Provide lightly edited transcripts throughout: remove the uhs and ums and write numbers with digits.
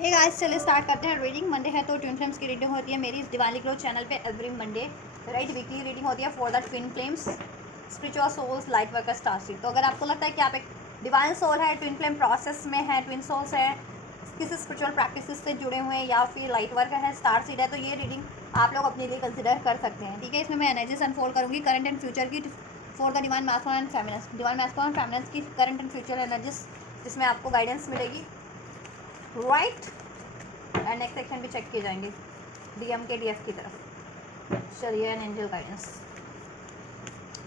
Hey guys, चलिए start करते हैं रीडिंग। मंडे है तो ट्विन फ्लेम्स की रीडिंग होती है मेरी इस दिवाली ग्रो चैनल पे every Monday, right. Weekly reading होती है for the twin flames, spiritual souls, light worker, star seed. तो अगर आपको लगता है कि आप एक डिवाइन सोल है, ट्विन फ्लेम प्रोसेस में है, ट्विन सोल्स है, किसी स्पिरिचुअल प्रैक्टिस से जुड़े हुए हैं या फिर लाइट वर्कर है, स्टार सीड है, तो ये रीडिंग आप लोग अपने लिए कंसिडर कर सकते हैं, ठीक है। इसमें मैं एनर्जीज अनफोल्ड करूँगी करंट एंड फ्यूचर की for the divine masculine and feminine, divine masculine and feminine की करंट एंड फ्यूचर एनर्जीज, जिसमें आपको गाइडेंस मिलेगी, राइट। एंड नेक्स्ट सेक्शन भी चेक किए जाएंगे डीएम के डीएफ की तरफ। चलिए, एंड एंजल गाइडेंस।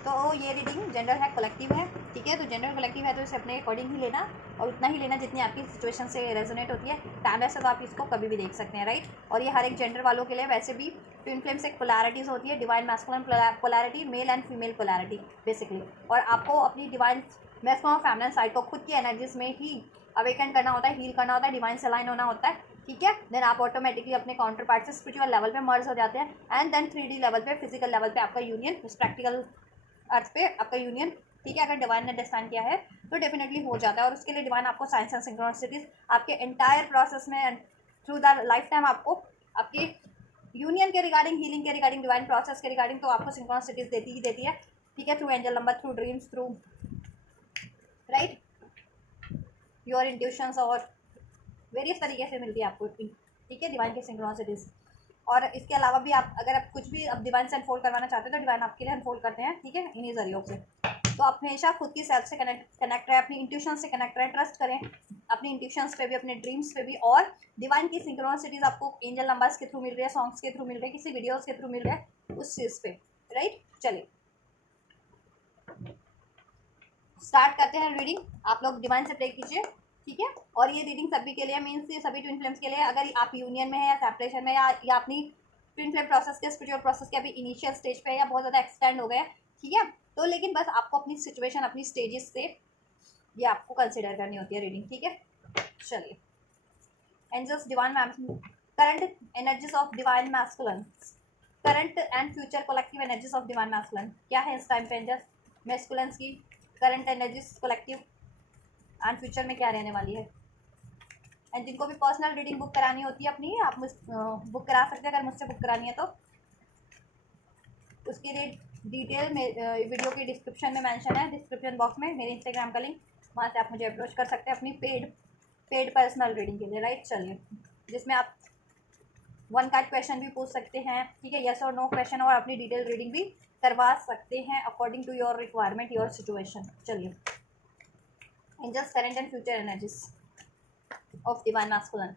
तो ये रीडिंग जनरल है, कलेक्टिव है, ठीक है। तो जनरल कलेक्टिव है तो इसे अपने अकॉर्डिंग ही लेना और उतना ही लेना जितनी आपकी सिचुएशन से रेजोनेट होती है। टाइमलेस है तो आप इसको कभी भी देख सकते हैं, राइट। और ये हर एक जेंडर वालों के लिए, वैसे भी ट्विन फ्लेम्स एक पोलैरिटीज़ होती है, divine masculine polarity, male and female polarity basically. और आपको अपनी डिवाइन मैस्कुलिन और फेमिनिन साइड को खुद की एनर्जीज में ही अवेकन करना होता है, हील करना होता है, डिवाइन से अलाइन होना होता है, ठीक है। देन आप ऑटोमेटिकली अपने काउंटर पार्ट से स्पिरिचुअल लेवल पे मर्ज हो जाते हैं एंड देन 3D लेवल पे, फिजिकल लेवल पे आपका यूनियन, प्रैक्टिकल अर्थ पे आपका यूनियन, ठीक है। अगर डिवाइन ने डिस्टाइन किया है तो डेफिनेटली हो जाता है। और उसके लिए डिवाइन आपको साइंस एंड सिंक्रोनिसिटीज आपके एंटायर प्रोसेस में थ्रू द लाइफ टाइम आपको आपके यूनियन के रिगार्डिंग, हीलिंग के रिगार्डिंग, डिवाइन प्रोसेस के रिगार्डिंग तो आपको सिंक्रोनिसिटीज देती ही देती है, ठीक है। Through angel number, through dreams, through right your intuitions और वेरियस तरीके से मिलती है आपको, ठीक है, डिवाइन की सिंक्रोनिसिटीज। और इसके अलावा भी आप अगर आप कुछ भी अब डिवाइन से अनफोल्ड करवाना चाहते हैं तो डिवाइन आपके लिए अनफोल्ड करते हैं, ठीक है, इन्हीं जरियों से। तो आप हमेशा खुद की सेल्फ से कनेक्ट रहे, अपनी इंट्यूशन से कनेक्ट रहे, ट्रस्ट करें अपनी इंट्यूशंस पे भी, अपने ड्रीम्स पे भी। और डिवाइन की सिंक्रोनिसिटीज आपको एंजल नंबर्स के थ्रू मिल रही है, सॉन्ग्स के थ्रू मिल रही है, किसी वीडियोस के थ्रू मिल रहा है, उस चीज़ पे, राइट। चलिए स्टार्ट करते हैं रीडिंग। आप लोग डिवाइन से प्रे कीजिए, ठीक है। और ये रीडिंग सभी के लिए, मीन्स ये सभी ट्विन फ्लेम्स के लिए, अगर आप यूनियन में है या सेपरेशन में या अपनी ट्विन फ्लेम प्रोसेस के, स्पिरिचुअल प्रोसेस के अभी इनिशियल स्टेज पे है या बहुत ज़्यादा एक्सटेंड हो गए, ठीक है। तो लेकिन बस आपको अपनी सिचुएशन, अपनी स्टेजेस से ये आपको कंसिडर करनी होती है रीडिंग, ठीक है। चलिए, angels, divine current energies of divine masculine, current and future collective energies of divine masculine क्या है इस टाइम पे एंजल्स मैस्कुलिन्स की current energies collective and future में क्या रहने वाली है। एंड जिनको भी पर्सनल रीडिंग बुक करानी होती है अपनी, आप मुझ बुक करा सकते हैं अगर मुझसे बुक करानी है तो। उसकी डिटेल में वीडियो के डिस्क्रिप्शन में मेंशन है, डिस्क्रिप्शन बॉक्स में मेरे इंस्टाग्राम का लिंक, वहाँ से आप मुझे अप्रोच कर सकते हैं अपनी पेड पर्सनल रीडिंग के लिए, राइट। चलिए, जिसमें आप वन कार्ड क्वेश्चन भी पूछ सकते हैं, ठीक है, यस और नो क्वेश्चन, और अपनी डिटेल रीडिंग भी करवा सकते हैं according to your requirement, your situation. चलिए, angels, current and future energies of divine masculine.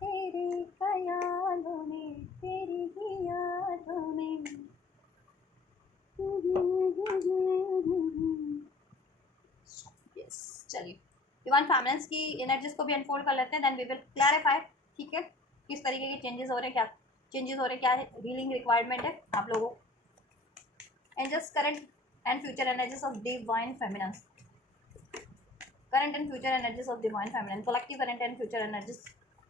तेरे ख्यालों में, तेरी ही यादों में, यस। चलिए, डिवाइन फेमिनिन्स की एनर्जीज को भी अनफोल्ड कर लेते हैं, देन वी विल क्लैरिफाई, ठीक है, किस तरीके के चेंजेस हो रहे हैं, क्या चेंजेस हो रहे हैं, क्या हीलिंग रिक्वायरमेंट है आप लोगों। Angels, current and future energies of divine feminines, current and future energies of divine feminine, collective current and future energies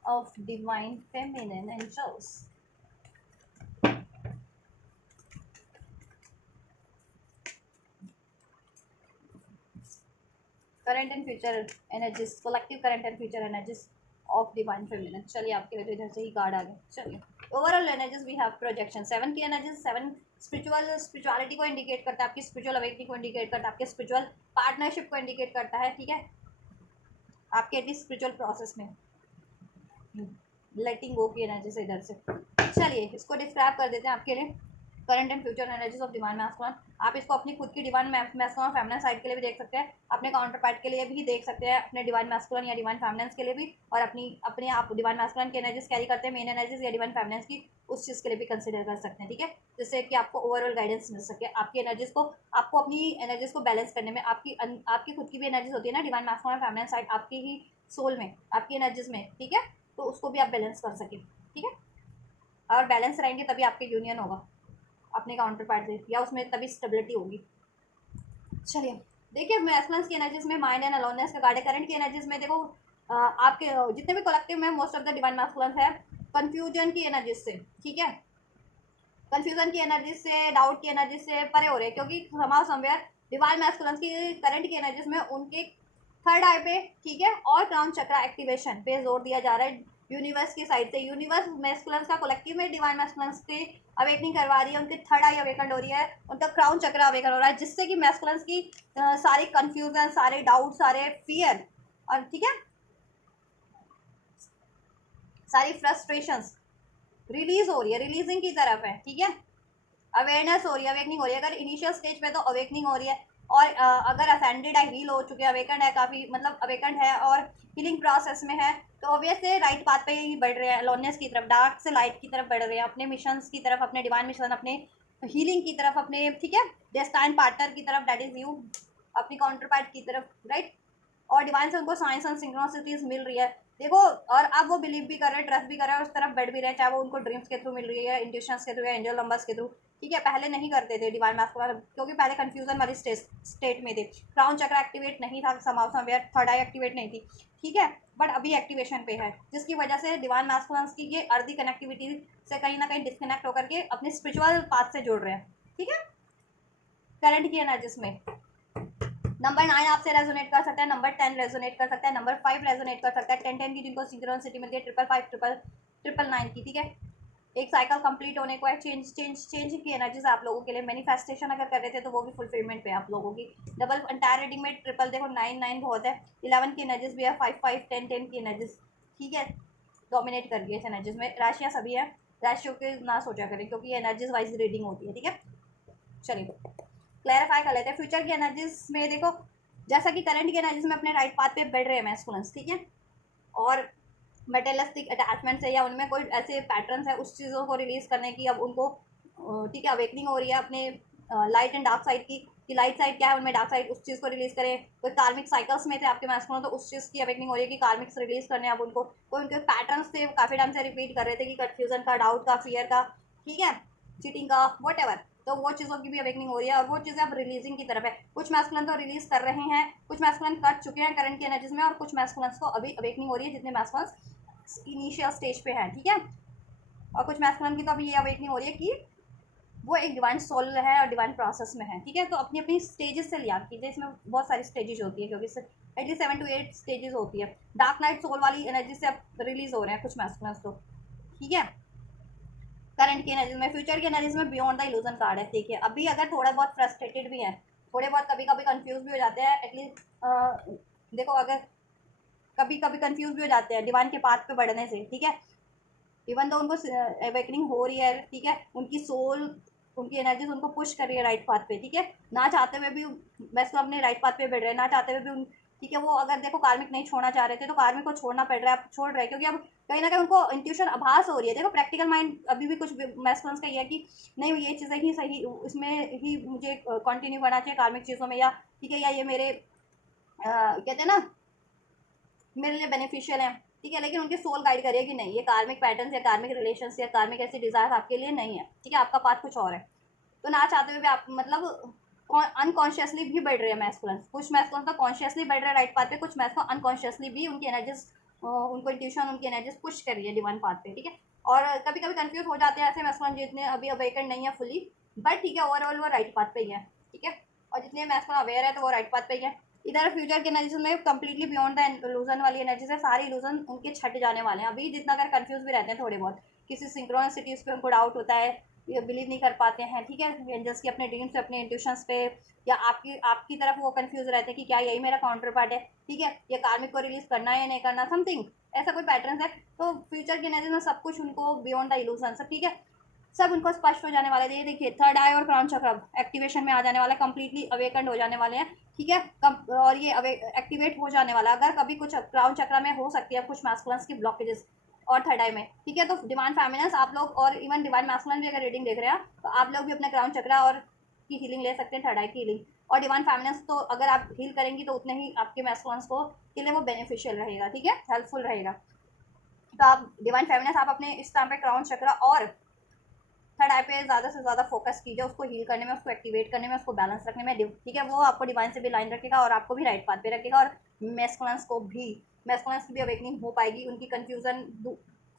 of divine feminine angels. Current and future energies, collective current and future energies of divine feminine. चलिए, आपके लिए तो इधर से ही card आ गए। चलिए, overall energies we have projection. 7 की एनर्जीज, 7 स्पिरिचुअलिटी को इंडिकेट करता है, आपकी स्पिरिचुअल अवेकनिंग को इंडिकेट करता है, आपके स्पिरिचुअल पार्टनरशिप को इंडिकेट करता है, ठीक है, आपके एटलीस्ट स्पिरिचुअल प्रोसेस में लेटिंग गो की एनर्जी से इधर से। चलिए, इसको डिस्क्राइब कर देते हैं आपके लिए, current and future energies of divine masculine. आप इसको अपनी खुद की डिवाइन मैस्कुलिन फेमिनिन साइड के लिए भी देख सकते हैं, अपने काउंटर पार्ट के लिए भी देख सकते हैं, अपने डिवाइन मैस्कुलिन या डिवाइन फेमिनिन के लिए भी, और अपने आप डिवाइन मैस्कुलिन की एनर्जीज कैरी करते हैं, मेन एनर्जीज या डिवाइन फेमिनिन की, उस चीज़ के लिए भी कंसिडर कर सकते हैं, ठीक है, जिससे कि आपको ओवरऑल गाइडेंस मिल सके आपकी एनर्जीज को, आपको अपनी एनर्जीज को बैलेंस करने में। आपकी खुद की भी एनर्जीज होती है ना, डिवाइन मैस्कुलिन फेमिनिन साइड आपकी ही सोल में, आपकी एनर्जीज में, ठीक है, तो उसको भी आप बैलेंस कर सकें, ठीक है। और बैलेंस रहेंगे तभी आपके यूनियन होगा अपने काउंटर पार्ट से, या उसमें तभी स्टेबिलिटी होगी। चलिए, देखिए, मैस्कुलिन्स की एनर्जीज में माइंड एंड अलोननेस का कार्ड है। करंट की एनर्जीज में देखो, आपके जितने भी कलेक्टिव में most of the divine masculines है कंफ्यूजन की एनर्जीज से, ठीक है, कंफ्यूजन की एनर्जी से, डाउट की एनर्जी से परे हो रहे हैं, क्योंकि समाउ समवेयर डिवाइन मैस्कुलिन्स की करंट की एनर्जीज में उनके थर्ड आई पे, ठीक है, और क्राउन चक्रा एक्टिवेशन पे जोर दिया जा रहा है यूनिवर्स की साइड से। यूनिवर्स मैस्कुलेंस का कलेक्टिव में डिवाइन मैस्कुलेंस की अवेकनिंग करवा रही है, उनकी थर्ड आई अवेकन हो रही है, उनका क्राउन चक्र अवेकन हो रहा है, जिससे कि मैस्कुलेंस की सारी कंफ्यूजन, सारे डाउट, सारे फियर और ठीक है सारी फ्रस्ट्रेशंस रिलीज हो रही है, रिलीजिंग की तरफ है, ठीक है। अवेयरनेस हो रही है, अवेकनिंग हो रही है। अगर इनिशियल स्टेज पे तो अवेकनिंग हो रही है, और अगर असेंडेड है, हील हो चुके हैं, अवेकन है काफ़ी, मतलब अवेकन है और हीलिंग प्रोसेस में है, तो ऑब्वियसली राइट पाथ पे ही बढ़ रहे हैं, लोननेस की तरफ, डार्क से लाइट की तरफ बढ़ रहे हैं, अपने मिशंस की तरफ, अपने डिवाइन मिशन, अपने हीलिंग की तरफ, अपने ठीक है डेस्टाइन पार्टनर की तरफ, दैट इज यू, अपनी काउंटर पार्ट की तरफ, राइट। और डिवाइन से उनको साइंस एंड सिंक्रोनिसिटीज मिल रही है, देखो। और अब वो बिलीव भी कर रहे हैं, ट्रस्ट भी कर रहे हैं, उस तरफ बढ़ भी रहे हैं, चाहे वो उनको ड्रीम्स के थ्रू मिल रही है, इंट्यूशंस के थ्रू या एंजल नंबर्स के थ्रू, ठीक है। पहले नहीं करते थे डिवाइन मैथ क्योंकि पहले कंफ्यूजन वाली स्टेट में थे, क्राउन चक्र एक्टिवेट नहीं था, समाउ समवेयर थर्ड आई एक्टिवेट नहीं थी, ठीक है। बट अभी एक्टिवेशन पे है, जिसकी वजह से डिवाइन मैस्कुलेंस की ये अर्दी कनेक्टिविटी से कहीं ना कहीं डिस्कनेक्ट होकर के अपने स्पिरिचुअल पाथ से जुड़ रहे हैं, ठीक है, करंट की एनर्जीज में। नंबर 9 आपसे रेजोनेट कर सकता है, नंबर 10 रेजोनेट कर सकता है, नंबर 5 रेजोनेट कर सकता है, 10 की जिनको सिंक्रोनिसिटी मिलती है, 555 999 की, ठीक है। एक साइकिल कंप्लीट होने को है, चेंज की एनर्जीज आप लोगों के लिए, मैनिफेस्टेशन अगर कर रहे थे तो वो भी फुलफिलमेंट पे आप लोगों की। डबल एंटायर रीडिंग में ट्रिपल देखो, 9 बहुत है, 11 की एनर्जीज भी है, 5 10 की एनर्जीज, ठीक है, डोमिनेट कर रही है इस एनर्जीज में। राशियाँ सभी है, राशियों के ना सोचा करें क्योंकि एनर्जीज वाइज रीडिंग होती है, ठीक है। चलिए क्लैरिफाई कर लेते हैं फ्यूचर की एनर्जीज में। देखो जैसा कि करंट की एनर्जीज में अपने राइट पाथ पे बढ़ रहे हैं मैस्कुलेंस, ठीक है, और मेटेलिस्टिक अटैचमेंट्स है या उनमें कोई ऐसे पैटर्न्स है उस चीज़ों को रिलीज करने की अब उनको ठीक है अवेकनिंग हो रही है अपने लाइट एंड डार्क साइड की, कि लाइट साइड क्या है उनमें, डार्क साइड उस चीज़ को रिलीज करें। कोई कार्मिक साइकिल्स में थे आपके मैस्कुलेंस तो उस चीज़ की अवेकनिंग हो रही है कि कार्मिक्स रिलीज करने अब उनको, कोई उनके पैटर्न्स थे काफ़ी टाइम से रिपीट कर रहे थे कि कन्फ्यूजन का, डाउट का, फियर का, ठीक है, चीटिंग का, वट तो वो चीज़ों की भी अवेकनिंग हो रही है और वो चीज़ें अब रिलीजिंग की तरफ है। कुछ मैस्कुलेंस तो रिलीज कर रहे हैं, कुछ मैस्कुलेंस कर चुके हैं करंट की एनर्जीज में, और कुछ मैस्कुलेंस को अभी अवेकनिंग हो रही है जितने मैस्कुलेंस इनिशियल स्टेज पे है, ठीक है। और कुछ मैस्कुलिन की तो अभी ये अवेकनिंग हो रही है कि वो एक डिवाइन सोल है और डिवाइन प्रोसेस में है, ठीक है। तो अपनी अपनी स्टेजेस से लिया कीजिए, इसमें बहुत सारी स्टेजेस होती है क्योंकि एटलीस्ट 7 to 8 स्टेजेस होती है। डार्क नाइट सोल वाली एनर्जी से अब रिलीज हो रहे हैं कुछ मैस्कुलिन तो, ठीक है। करंट की एनर्जीज में, फ्यूचर की एनर्जीज में बियॉन्ड द इल्यूजन कार्ड है, देखिए अभी अगर थोड़ा बहुत फ्रस्ट्रेटेड भी है, थोड़े बहुत कभी कभी कंफ्यूज भी हो जाते हैं, एटलीस्ट देखो अगर कभी कभी कंफ्यूज भी हो जाते हैं डिवाइन के पाथ पे बढ़ने से, ठीक है। इवन तो उनको अवेकनिंग हो रही है, ठीक है, उनकी सोल, उनकी एनर्जीज उनको पुश कर रही है राइट पाथ पे, ठीक है, ना चाहते हुए भी वैसे तो अपने राइट पाथ पे बढ़ रहे हैं, ना चाहते हुए भी उन, ठीक है। वो अगर देखो कार्मिक नहीं छोड़ना चाह रहे थे तो कार्मिक को छोड़ना पड़ रहा है, अब छोड़ रहे हैं क्योंकि अब कहीं ना कहीं उनको इंट्यूशन आभास हो रही है। देखो प्रैक्टिकल माइंड अभी भी कुछ मैस्कुलेंस का ये है कि नहीं ये चीज़ें ही सही, इसमें ही मुझे कंटिन्यू करना चाहिए कार्मिक चीज़ों में, या ठीक है, या ये मेरे कहते हैं ना मेरे लिए बेनिफिशियल है, ठीक है। लेकिन उनकी सोल गाइड करिए कि नहीं, ये कार्मिक पैटर्न्स या कार्मिक रिलेशंस या कार्मिक ऐसी डिजायर आपके लिए नहीं है, ठीक है, आपका पाथ कुछ और है। तो ना चाहते हुए भी आप मतलब अनकॉन्शियसली भी बढ़ रहे हैं मैस्कुलेंस, कुछ मैस्कुलेंस तो कॉन्शियसली बढ़ रहे हैं राइट पाथ पे, कुछ मैस्कुलेंस अनकॉन्शियसली भी उनकी एनर्जीज, उनको इंट्यूशन, उनकी एनर्जीज पुश कर रही है डिवाइन पाथ पे, ठीक है। और कभी कभी कंफ्यूज हो जाते हैं ऐसे मैस्कुलेंस जितने अभी अवेकन नहीं है फुली, बट ठीक है ओवरऑल वो राइट पाथ पे ही है, ठीक है। और जितने मैस्कुलेंस अवेयर है तो वो राइट पाथ पे ही है। इधर फ्यूचर की एनर्जीज में कंप्लीटली बियॉन्ड द इल्यूजन वाली एनर्जीज है, सारी इल्यूजन उनके छट जाने वाले हैं। अभी जितना अगर कंफ्यूज भी रहते हैं थोड़े बहुत, किसी सिंक्रोनिसिटीज पे उनको डाउट होता है, ये बिलीव नहीं कर पाते हैं, ठीक है, एंजल्स की अपने ड्रीम्स पे, अपने इंट्यूशंस पे, या आपकी तरफ वो कंफ्यूज रहते हैं कि क्या यही मेरा काउंटर पार्ट है, ठीक है, ये कार्मिक को रिलीज करना है या नहीं करना, समथिंग ऐसा कोई पैटर्न है। तो फ्यूचर की एनर्जी में सब कुछ उनको बियॉन्ड द इल्यूजन सब, ठीक है, सब उनको स्पष्ट हो जाने वाले हैं। ये देखिए थर्ड आई और क्राउन चक्र एक्टिवेशन में आ जाने वाला है, कंप्लीटली अवेकंड हो जाने वाले हैं, ठीक है। और ये एक्टिवेट हो जाने वाला है। अगर कभी कुछ क्राउन चक्र में हो सकती है कुछ मैस्कुलेंस की ब्लॉकेजेस और थर्ड आई में, ठीक है, तो डिवाइन फेमिनिन्स आप लोग और इवन डिवाइन मैस्कुलिन भी अगर रीडिंग देख रहे हैं तो आप लोग भी अपने क्राउन चक्र और की हीलिंग ले सकते हैं, थर्ड आई की हीलिंग। और डिवाइन फेमिनिन्स तो अगर आप हील करेंगी तो उतने ही आपके मैस्कुलिन्स को के लिए वो बेनिफिशियल रहेगा, ठीक है, हेल्पफुल रहेगा। तो आप डिवाइन फेमिनिन्स आप अपने इस टाइम पे क्राउन चक्र और थर्ड आई पे ज़्यादा से ज़्यादा फोकस कीजिए, उसको हील करने में, उसको एक्टिवेट करने में, उसको बैलेंस रखने में, ठीक है। वो आपको डिवाइन से भी लाइन रखेगा और आपको भी राइट पाथ पे रखेगा, और मैस्कुलिन्स को भी, मैस्कुलिन्स की भी अवेकनिंग हो पाएगी, उनकी कन्फ्यूजन,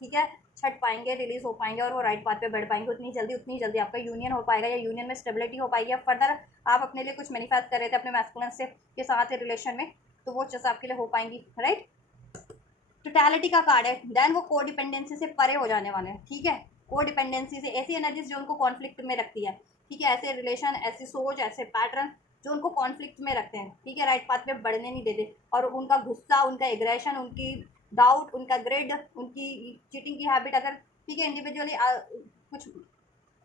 ठीक है, छट पाएंगे, रिलीज हो पाएंगे और वो राइट पाथ पे बढ़ पाएंगे उतनी जल्दी आपका यूनियन हो पाएगा, या यूनियन में स्टेबिलिटी हो पाएगी। अब फर्दर आप अपने लिए कुछ मैनिफेस्ट कर रहे थे अपने मैस्कुलिन्स से के साथ रिलेशन में, तो वो चीज़ आपके लिए हो पाएंगी, राइट। टोटलिटी का कार्ड है, देन वो कोडिपेंडेंसी से परे हो जाने वाले हैं, ठीक है। कोडिपेंडेंसी से ऐसी एनर्जीज जो उनको कॉन्फ्लिक्ट में रखती है, ठीक है, ऐसे रिलेशन, ऐसी सोच, ऐसे पैटर्न जो उनको कॉन्फ्लिक्ट में रखते हैं, ठीक है, राइट पाथ पे बढ़ने नहीं देते। और उनका गुस्सा, उनका एग्रेशन, उनकी डाउट, उनका ग्रिड, उनकी चीटिंग की हैबिट, अगर ठीक है इंडिविजुअली कुछ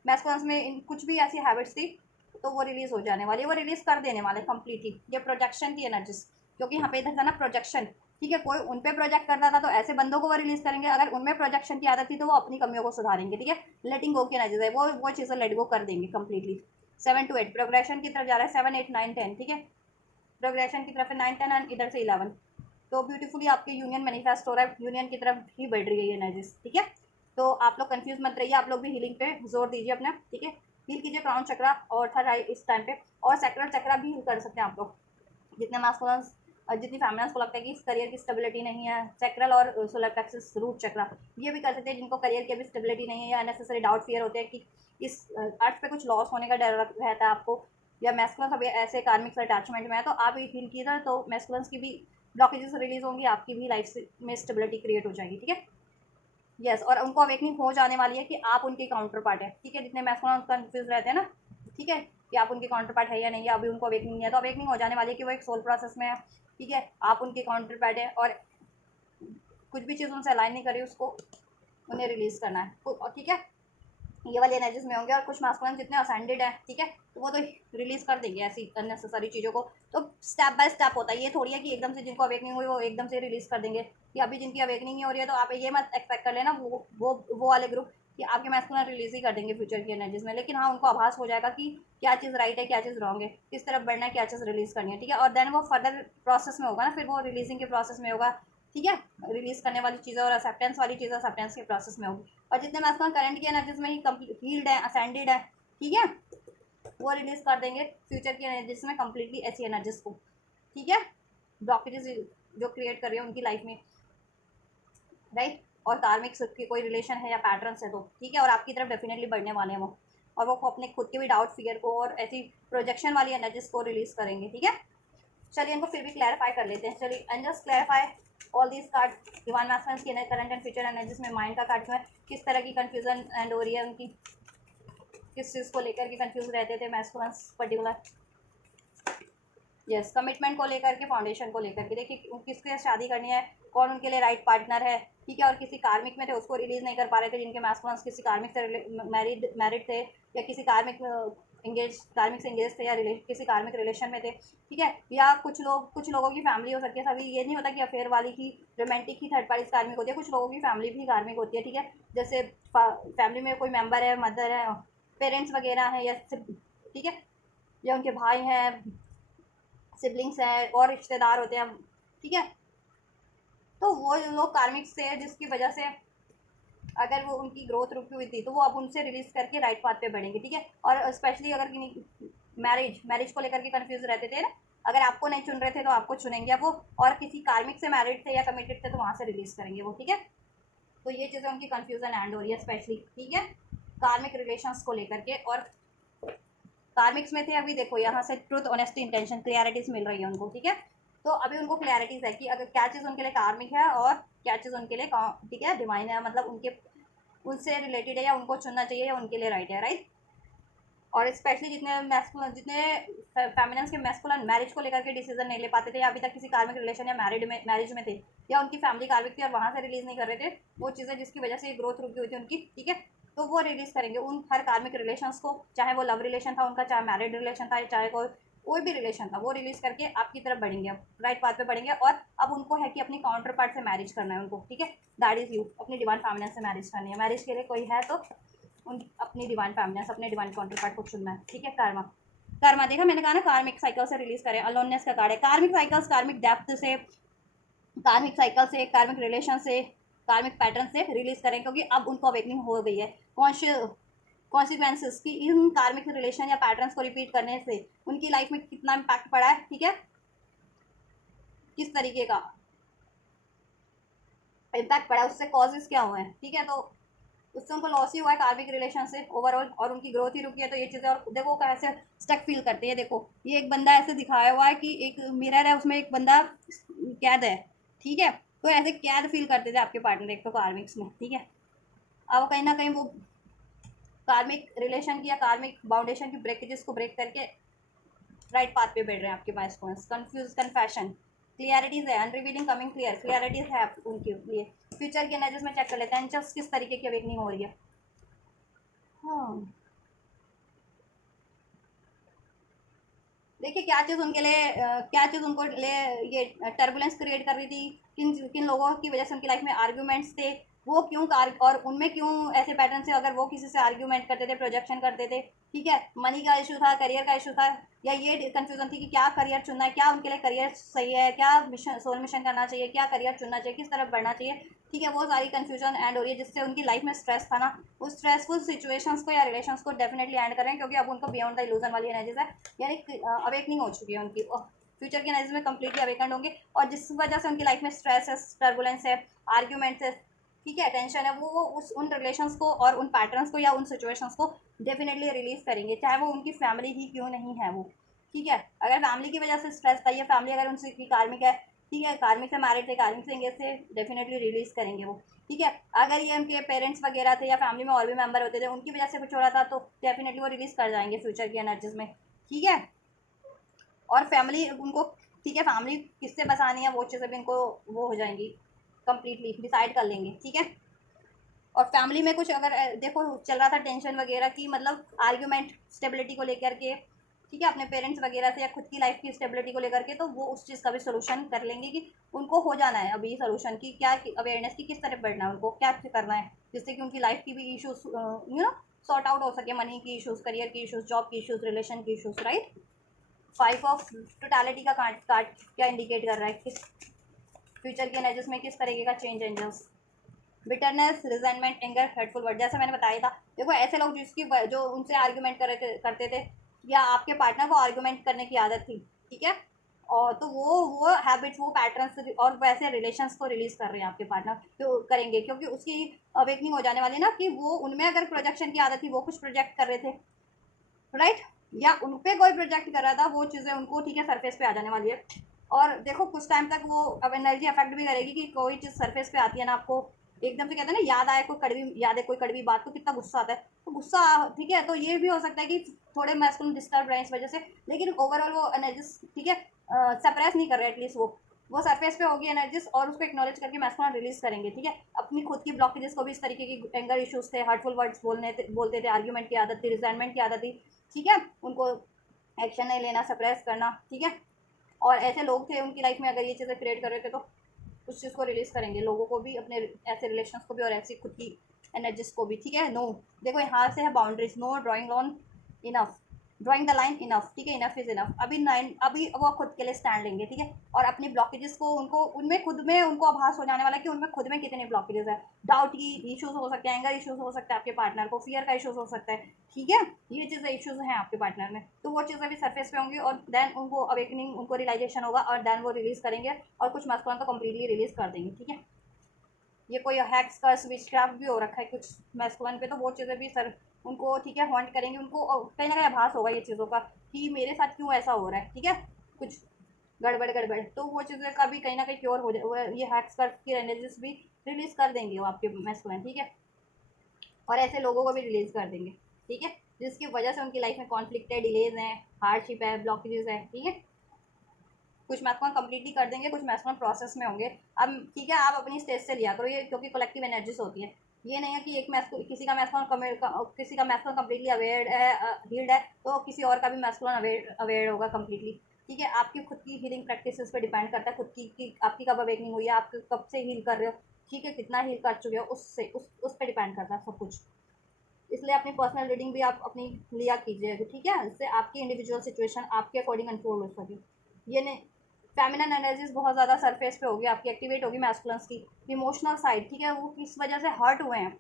मैस्कुलिन्स में कुछ भी ऐसी हैबिट्स थी, तो वो रिलीज हो जाने वाली, वो रिलीज कर देने वाले कंप्लीटली। ये प्रोजेक्शन की एनर्जीज, क्योंकि यहाँ पे इधर था ना प्रोजेक्शन, ठीक है, कोई उन पे प्रोजेक्ट करता था तो ऐसे बंदों को वो रिलीज करेंगे, अगर उनमें प्रोजेक्शन की आदत थी तो वो अपनी कमियों को सुधारेंगे, ठीक है। लेटिंग गो की एनर्जीज है, वो चीज़ें लेट गो कर देंगे कंप्लीटली। 7 to 8 प्रोग्रेशन की तरफ जा रहा है, 7 8 9 10, ठीक है, प्रोग्रेशन की तरफ है 9 10 एंड इधर से 11। तो ब्यूटीफुली आपके यूनियन मैनिफेस्ट हो रहा है, यूनियन की तरफ ही बढ़ रही है ये एनर्जीज, ठीक है। तो आप लोग कंफ्यूज मत रहिए, आप लोग भी हीलिंग पे जोर दीजिए अपना, ठीक है। हील कीजिए क्राउन चक्रा और थर्ड आई इस टाइम पे, और सेक्रल चक्रा भी हील कर सकते हैं आप लोग। जितने मास्कुलिन्स और जितनी फेमिनिन्स को लगता है कि इस करियर की स्टेबिलिटी नहीं है, सेक्रल और सोलर प्लेक्सस रूट चक्रा ये भी कर सकते हैं, जिनको करियर की अभी स्टेबिलिटी नहीं है या अननेसेसरी डाउट फियर होते हैं कि इस अर्थ पे कुछ लॉस होने का डर रहता है आपको, या मैस्कुलिन्स अभी ऐसे कार्मिक अटैचमेंट में है, तो आप हील कीजिए तो मैस्कुलिन्स की भी ब्लॉकेजेस रिलीज होंगी, आपकी भी लाइफ में स्टेबिलिटी क्रिएट हो जाएगी, ठीक है। यस, और उनको अवेकनिंग हो जाने वाली है कि आप उनके काउंटर पार्ट है, ठीक है। जितने मैस्कुलिन कंफ्यूज रहते हैं ना, ठीक है, कि आप उनके काउंटर पार्ट है या नहीं है, अभी उनको अवेकनिंग है, तो अवेकनिंग हो जाने वाली है कि वो एक सोल प्रोसेस में है, ठीक है, आप उनके काउंटर पार्ट है, और कुछ भी चीज़ उनसे अलाइन नहीं करी उसको उन्हें रिलीज करना है, ठीक है। ये वाले एनर्जीज में होंगे, और कुछ मास्कुलिन जितने असेंडेड हैं, ठीक है, तो वो तो रिलीज कर देंगे ऐसी अननेसेसरी चीज़ों को। तो स्टेप बाय स्टेप होता है, ये थोड़ी है कि एकदम से जिनको अवेकनिंग हुई वो एकदम से रिलीज कर देंगे, कि अभी जिनकी अवेकनिंग नहीं हो रही है तो आप ये मत एक्सपेक्ट कर लेना वो वाले ग्रुप कि आपके मैस्कुलिन रिलीज ही कर देंगे फ्यूचर की एनर्जीज में। लेकिन हाँ, उनको आभास हो जाएगा कि क्या चीज़ राइट है, क्या चीज़ रॉन्ग है, किस तरफ बढ़ना है, क्या चीज़ रिलीज करनी है, ठीक है। और देन वो फर्दर प्रोसेस में होगा ना, फिर वो रिलीजिंग के प्रोसेस में होगा, ठीक है। रिलीज करने वाली चीज़ें और एक्सेप्टेंस वाली चीज़ें एक्सेप्टेंस के प्रोसेस में होगी। और जितने मैस्कुलिन करंट की एनर्जीज में ही हील्ड है, असेंडेड है, ठीक है, वो रिलीज कर देंगे फ्यूचर की एनर्जीज में कम्प्लीटली ऐसी एनर्जीज को, ठीक है। ब्लॉकेजेस जो क्रिएट कर रही है उनकी लाइफ में, राइट। और कार्मिक की कोई रिलेशन है या पैटर्न्स है तो ठीक है, और आपकी तरफ डेफिनेटली बढ़ने वाले हैं वो, और वो अपने खुद के भी डाउट फियर को और ऐसी प्रोजेक्शन वाली एनर्जीज को रिलीज करेंगे, ठीक है। चलिए इनको फिर भी क्लैरिफाई कर लेते हैं, चलिए and just clarify all these card. Divine masculines की करंट एंड फ्यूचर एनर्जीज में माइंड का कार्ड क्यों है, किस तरह की कंफ्यूजन एंड हो रही है उनकी, किस चीज़ को लेकर के कंफ्यूज रहते थे मैस्कुलिन्स पर्टिकुलर। यस, कमिटमेंट को लेकर के, फाउंडेशन को लेकर के, देखिए किसके शादी करनी है, कौन उनके लिए राइट पार्टनर है, ठीक है। और किसी कार्मिक में थे उसको रिलीज नहीं कर पा रहे थे, जिनके मैस्कुलिन्स किसी कार्मिक से मैरिड थे, या किसी कार्मिक से एंगेज थे, या किसी कार्मिक रिलेशन में थे, ठीक है। या कुछ लोगों की फैमिली हो सकती है, सभी ये नहीं होता कि अफेयर वाली की रोमांटिक ही थर्ड पार्टी कार्मिक होती है, कुछ लोगों की फैमिली भी कार्मिक होती है, ठीक है। जैसे फैमिली में कोई मेंबर है, मदर है, पेरेंट्स वगैरह हैं, या ठीक है, या उनके भाई हैं, सिबलिंग्स हैं, और रिश्तेदार होते हैं, ठीक है। तो वो लोग कार्मिक से है, जिसकी वजह से अगर वो उनकी ग्रोथ रुकी हुई थी तो वो अब उनसे रिलीज करके राइट पाथ पे बढ़ेंगे, ठीक है। और स्पेशली अगर मैरिज को लेकर के कंफ्यूज रहते थे ना, अगर आपको नहीं चुन रहे थे तो आपको चुनेंगे अब वो, और किसी कार्मिक से मैरिड थे या कमिटेड थे तो वहाँ से रिलीज करेंगे वो, ठीक है। तो ये चीज़ें उनकी कंफ्यूजन एंड हो रही है स्पेशली, ठीक है, कार्मिक रिलेशंस को लेकर के। और कार्मिक्स में थे, अभी देखो यहाँ से ट्रुथ, ऑनेस्टी, इंटेंशन, क्लियरिटीज मिल रही है उनको, ठीक है। तो अभी उनको क्लैरिटीज है कि अगर क्या चीज़ उनके लिए कार्मिक है और क्या चीज़ उनके लिए ठीक है डिवाइन है, मतलब उनके उनसे रिलेटेड है, या उनको चुनना चाहिए, या उनके लिए राइट है, राइट। और स्पेशली जितने फेमिनिन्स के मैस्कुलिन मैरिज को लेकर के डिसीजन नहीं ले पाते थे, या अभी तक किसी कार्मिक रिलेशन या मैरिज में थे, या उनकी फैमिली कार्मिक थी और वहाँ से रिलीज नहीं कर रहे थे, वो चीज़ें जिसकी वजह से ग्रोथ रुकी हुई थी उनकी, ठीक है। तो वो रिलीज करेंगे उन हर कार्मिक रिलेशंस को, चाहे वो लव रिलेशन था उनका, चाहे मैरिड रिलेशन था, चाहे कोई भी रिलेशन था, वो रिलीज करके आपकी तरफ बढ़ेंगे, अब राइट पाथ पे बढ़ेंगे। और अब उनको है कि अपनी काउंटर पार्ट से मैरिज करना है उनको, ठीक है। दैट इज यू, अपनी डिवाइन फेमिनिन से मैरिज करनी है, मैरिज के लिए कोई है तो उन अपनी डिवाइन फैमिली, अपने डिवाइन काउंटर पार्ट को चुनना है, ठीक है। कर्मा, कर्मा देखा मैंने कहा ना, कार्मिक साइकिल से रिलीज करें, अलोननेस का कार्ड है, कार्मिक साइकिल्स, कार्मिक डेप्थ से, कार्मिक साइकिल से, कार्मिक रिलेशन से, कार्मिक पैटर्न से रिलीज करें, क्योंकि अब उनको अवेकनिंग हो गई है। कॉन्सिक्वेंसेस की इन कार्मिक रिलेशन या पैटर्न्स को रिपीट करने से उनकी लाइफ में कितना इम्पैक्ट पड़ा है, ठीक है, किस तरीके का इम्पैक्ट पड़ा है, उससे कॉजेज क्या हुए हैं, ठीक है। तो उससे उनको लॉस ही हुआ है कार्मिक रिलेशन से ओवरऑल, और उनकी ग्रोथ ही रुकी है। तो ये चीज़ें, और देखो कैसे स्टक फील करते हैं। देखो ये एक बंदा ऐसे दिखाया हुआ है कि एक मिरर है, उसमें एक बंदा कैद है, ठीक है। तो ऐसे कैद फील करते थे आपके पार्टनर एक तो कार्मिक्स में, ठीक है। अब कहीं ना कहीं वो कार्मिक रिलेशन की या कार्मिक बाउंडेशन की ब्रेकेजेस को ब्रेक करके राइट पाथ पे बैठ रहे हैं आपके पास। कंफ्यूज कन्फेशन, क्लियरिटीज है, अनरिवीलिंग कमिंग क्लियर, क्लियरिटीज है उनके लिए। फ्यूचर के एनर्जीज में चेक कर लेते हैं एंजल्स किस तरीके की अवेकनिंग हो रही है। हाँ, देखिए क्या चीज़ उनके लिए क्या चीज़ उनको लिए ये टर्बुलेंस क्रिएट कर रही थी, किन किन लोगों की वजह से उनकी लाइफ में आर्ग्यूमेंट्स थे, वो क्यों और उनमें क्यों ऐसे पैटर्न से, अगर वो किसी से आर्ग्यूमेंट करते थे, प्रोजेक्शन करते थे, ठीक है। मनी का इशू था, करियर का इशू था, या ये कंफ्यूजन थी कि क्या करियर चुनना है, क्या उनके लिए करियर सही है, क्या मिशन सोल मिशन करना चाहिए, क्या करियर चुनना चाहिए, किस तरफ बढ़ना चाहिए, ठीक है। वो सारी कंफ्यूजन एंड हो रही है, जिससे उनकी लाइफ में स्ट्रेस था ना, उस स्ट्रेसफुल सिचुएशंस को या रिलेशंस को डेफिनेटली एंड करें, क्योंकि अब उनको बियॉन्ड द इल्यूजन वाली एनर्जीज है, यानी अवेकनिंग हो चुकी है उनकी। फ्यूचर की एनर्जीज में कंप्लीटली अवेकन होंगे, और जिस वजह से उनकी लाइफ में स्ट्रेस है, टर्बुलेंस है, आर्ग्यूमेंट्स है, ठीक है, टेंशन है, वो उस उन रिलेशंस को और उन पैटर्न्स को या उन सिचुएशंस को डेफिनेटली रिलीज करेंगे, चाहे वो उनकी फैमिली ही क्यों नहीं है वो, ठीक है। अगर फैमिली की वजह से स्ट्रेस था, या फैमिली अगर उनसे की कार्मिक है, ठीक है, कार्मिक से मैरिड थे, कार्मिक से एंगेज थे, डेफिनेटली रिलीज करेंगे वो, ठीक है। अगर ये उनके पेरेंट्स वगैरह थे या फैमिली में और भी मेंबर होते थे, उनकी वजह से कुछ हो रहा था, तो डेफिनेटली वो रिलीज कर जाएंगे फ्यूचर की एनर्जीज में, ठीक है। और फैमिली उनको, ठीक है, फैमिली किससे बसानी है वो चीज़ें भी इनको वो हो जाएंगी, कंप्लीटली डिसाइड कर लेंगे, ठीक है। और फैमिली में कुछ अगर देखो चल रहा था टेंशन वगैरह की, मतलब आर्ग्यूमेंट स्टेबिलिटी को लेकर के, ठीक है, अपने पेरेंट्स वगैरह से या खुद की लाइफ की स्टेबिलिटी को लेकर के, तो वो उस चीज़ का भी सोल्यूशन कर लेंगे कि उनको हो जाना है अभी सोल्यूशन की, क्या अवेयरनेस की किस तरफ बढ़ना है, उनको क्या करना है, जिससे कि उनकी लाइफ की भी इशूज सॉर्ट आउट हो सके, मनी की इशूज़, करियर की इशूज़, जॉब की इशूज़, रिलेशन की इशूज़, राइट। 5 ऑफ टोटलिटी का कार्ड कार्ड क्या इंडिकेट कर रहा है, किस फ्यूचर की एनर्जीज में किस तरीके का change angels. Bitterness, resentment, anger, hurtful word, जैसे मैंने बताया था। देखो ऐसे लोग जिसकी जो उनसे आर्ग्यूमेंट करते थे, या आपके पार्टनर को आर्ग्यूमेंट करने की आदत थी, ठीक है, और तो वो हैबिट्स, वो पैटर्न्स और वैसे रिलेशंस को रिलीज कर रहे हैं आपके पार्टनर, तो करेंगे, क्योंकि उसकी अवेकनिंग हो जाने वाली ना, कि वो उनमें अगर प्रोजेक्शन की आदत थी, वो कुछ प्रोजेक्ट कर रहे थे, राइट, या उन पे कोई प्रोजेक्ट कर रहा था, वो चीज़ें उनको, ठीक है, सरफेस पे आ जाने वाली है। और देखो कुछ टाइम तक वो अब एनर्जी अफेक्ट भी करेगी, कि कोई चीज़ सरफेस पे आती है ना, आपको एकदम से कहते हैं ना, याद आए कोई कड़वी याद है, कोई कड़वी बात, तो कितना गुस्सा आता है, तो गुस्सा, ठीक है। तो ये भी हो सकता है कि थोड़े मैस्कुलिन डिस्टर्ब रहे इस वजह से, लेकिन ओवरऑल वो एनर्जीज, ठीक है, सप्रेस नहीं कर रहे, एटलीस्ट वो सरफेस पे होगी एनर्जीज, और उसको एक्नॉलेज करके मैस्कुलिन रिलीज करेंगे, ठीक है। अपनी खुद की ब्लॉकेजेस को भी, इस तरीके की एंगर इश्यूज थे, हर्टफुल वर्ड्स बोलते थे, आर्ग्यूमेंट की आदत थी, रिजेंटमेंट की आदत थी, ठीक है, उनको एक्शन नहीं लेना, सप्रेस करना, ठीक है। और ऐसे लोग थे उनकी लाइफ में, अगर ये चीज़ें क्रिएट कर रहे थे, तो उस चीज़ को रिलीज करेंगे, लोगों को भी, अपने ऐसे रिलेशंस को भी, और ऐसी खुद की एनर्जीज को भी, ठीक है। नो, देखो यहाँ से है boundaries, no drawing on enough, drawing the line enough, ठीक है, इनफ इज इनफ, अभी वो खुद के लिए स्टैंड लेंगे, ठीक है। और अपनी ब्लॉकेजेस को, उनको उनमें खुद में उनको आभास हो जाने वाला है कि उनमें खुद में कितने ब्लॉकेजेस है, डाउट की इश्यूज हो सकते हैं, एंगर इश्यूज हो सकता है आपके पार्टनर को, फियर का इशूज हो सकता है, ठीक है। ये चीज़ें इश्यूज हैं आपके पार्टनर में, तो वो चीज़ें भी सरफेस पे होंगी, और देन उनको अवेकनिंग, उनको रियलाइजेशन होगा, और देन वो रिलीज करेंगे, और कुछ मस्कुलिन तो कम्प्लीटली रिलीज कर देंगे, ठीक है। ये कोई हैक्स का विचक्राफ्ट भी हो रखा है कुछ मैस्कुलिन पे, तो वो चीज़ें भी सर उनको, ठीक है, हॉन्ट करेंगे, उनको कहीं ना कहीं आभास होगा ये चीज़ों का, कि मेरे साथ क्यों ऐसा हो रहा है, ठीक है, कुछ गड़बड़ गड़बड़, तो वो चीज़ें का भी कहीं ना कहीं क्योर हो जाए, ये हैक्स कर की एनर्जीज भी रिलीज कर देंगे वो आपके मैस्कुलिन, ठीक है। और ऐसे लोगों को भी रिलीज कर देंगे, ठीक है, जिसकी वजह से उनकी लाइफ में कॉन्फ्लिक्ट है, डिलेज हैं, हार्डशिप है, ब्लॉकेजेस है, ठीक है। कुछ मैथकॉन कंप्लीटली कर देंगे, कुछ मैथकॉन प्रोसेस में होंगे। अब ठीक है, आप अपनी स्टेज से लिया करो ये, क्योंकि कलेक्टिव एनर्जीज होती है। ये नहीं है कि एक मैथ किसी का मैथकॉन कम्प्लीटली अवेयर है, हील्ड है, तो किसी और का भी मैथकॉन अवेयर होगा कम्प्लीटली, ठीक है। आपकी खुद की हीलिंग प्रैक्टिसेस पे डिपेंड करता है, खुद की आपकी कब अवेकनिंग हुई है, आप कब से हील कर रहे हो, ठीक है, कितना हील कर चुके हो, उससे उस पर डिपेंड करता है सब कुछ। इसलिए अपनी पर्सनल रीडिंग भी आप अपनी लिया कीजिए, ठीक है, इससे आपकी इंडिविजुअल सिचुएशन आपके अकॉर्डिंग अनफोल्ड हो सके। ये नहीं, फेमिनिन एनर्जीज बहुत ज़्यादा सरफेस पे होगी आपकी, एक्टिवेट होगी मैस्कुलिन्स की। इमोशनल साइड, ठीक है, वो किस वजह से हर्ट हुए हैं,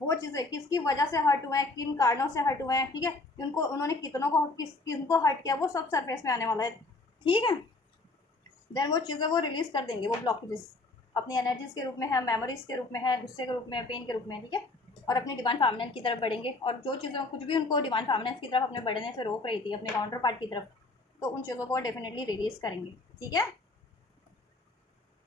वो चीज़ें किसकी वजह से हर्ट हुए हैं, किन कारणों से हर्ट हुए हैं, ठीक है, उनको उन्होंने कितनों को किनको हर्ट किया, वो सब सरफेस में आने वाला है, ठीक है। देन वो चीज़ें वो रिलीज कर देंगे, वो ब्लॉकेजेस अपनी एनर्जीज के रूप में है, मेमोरीज के रूप में है, गुस्से के रूप में है, पेन के रूप में है, ठीक है। और अपनी डिवाइन फेमिनिन की तरफ बढ़ेंगे। और जो चीज़ें कुछ भी उनको डिवाइन फेमिनिन की तरफ अपने बढ़ने से रोक रही थी अपने काउंटर पार्ट की तरफ, तो उन चीज़ों को डेफिनेटली रिलीज़ करेंगे। ठीक है,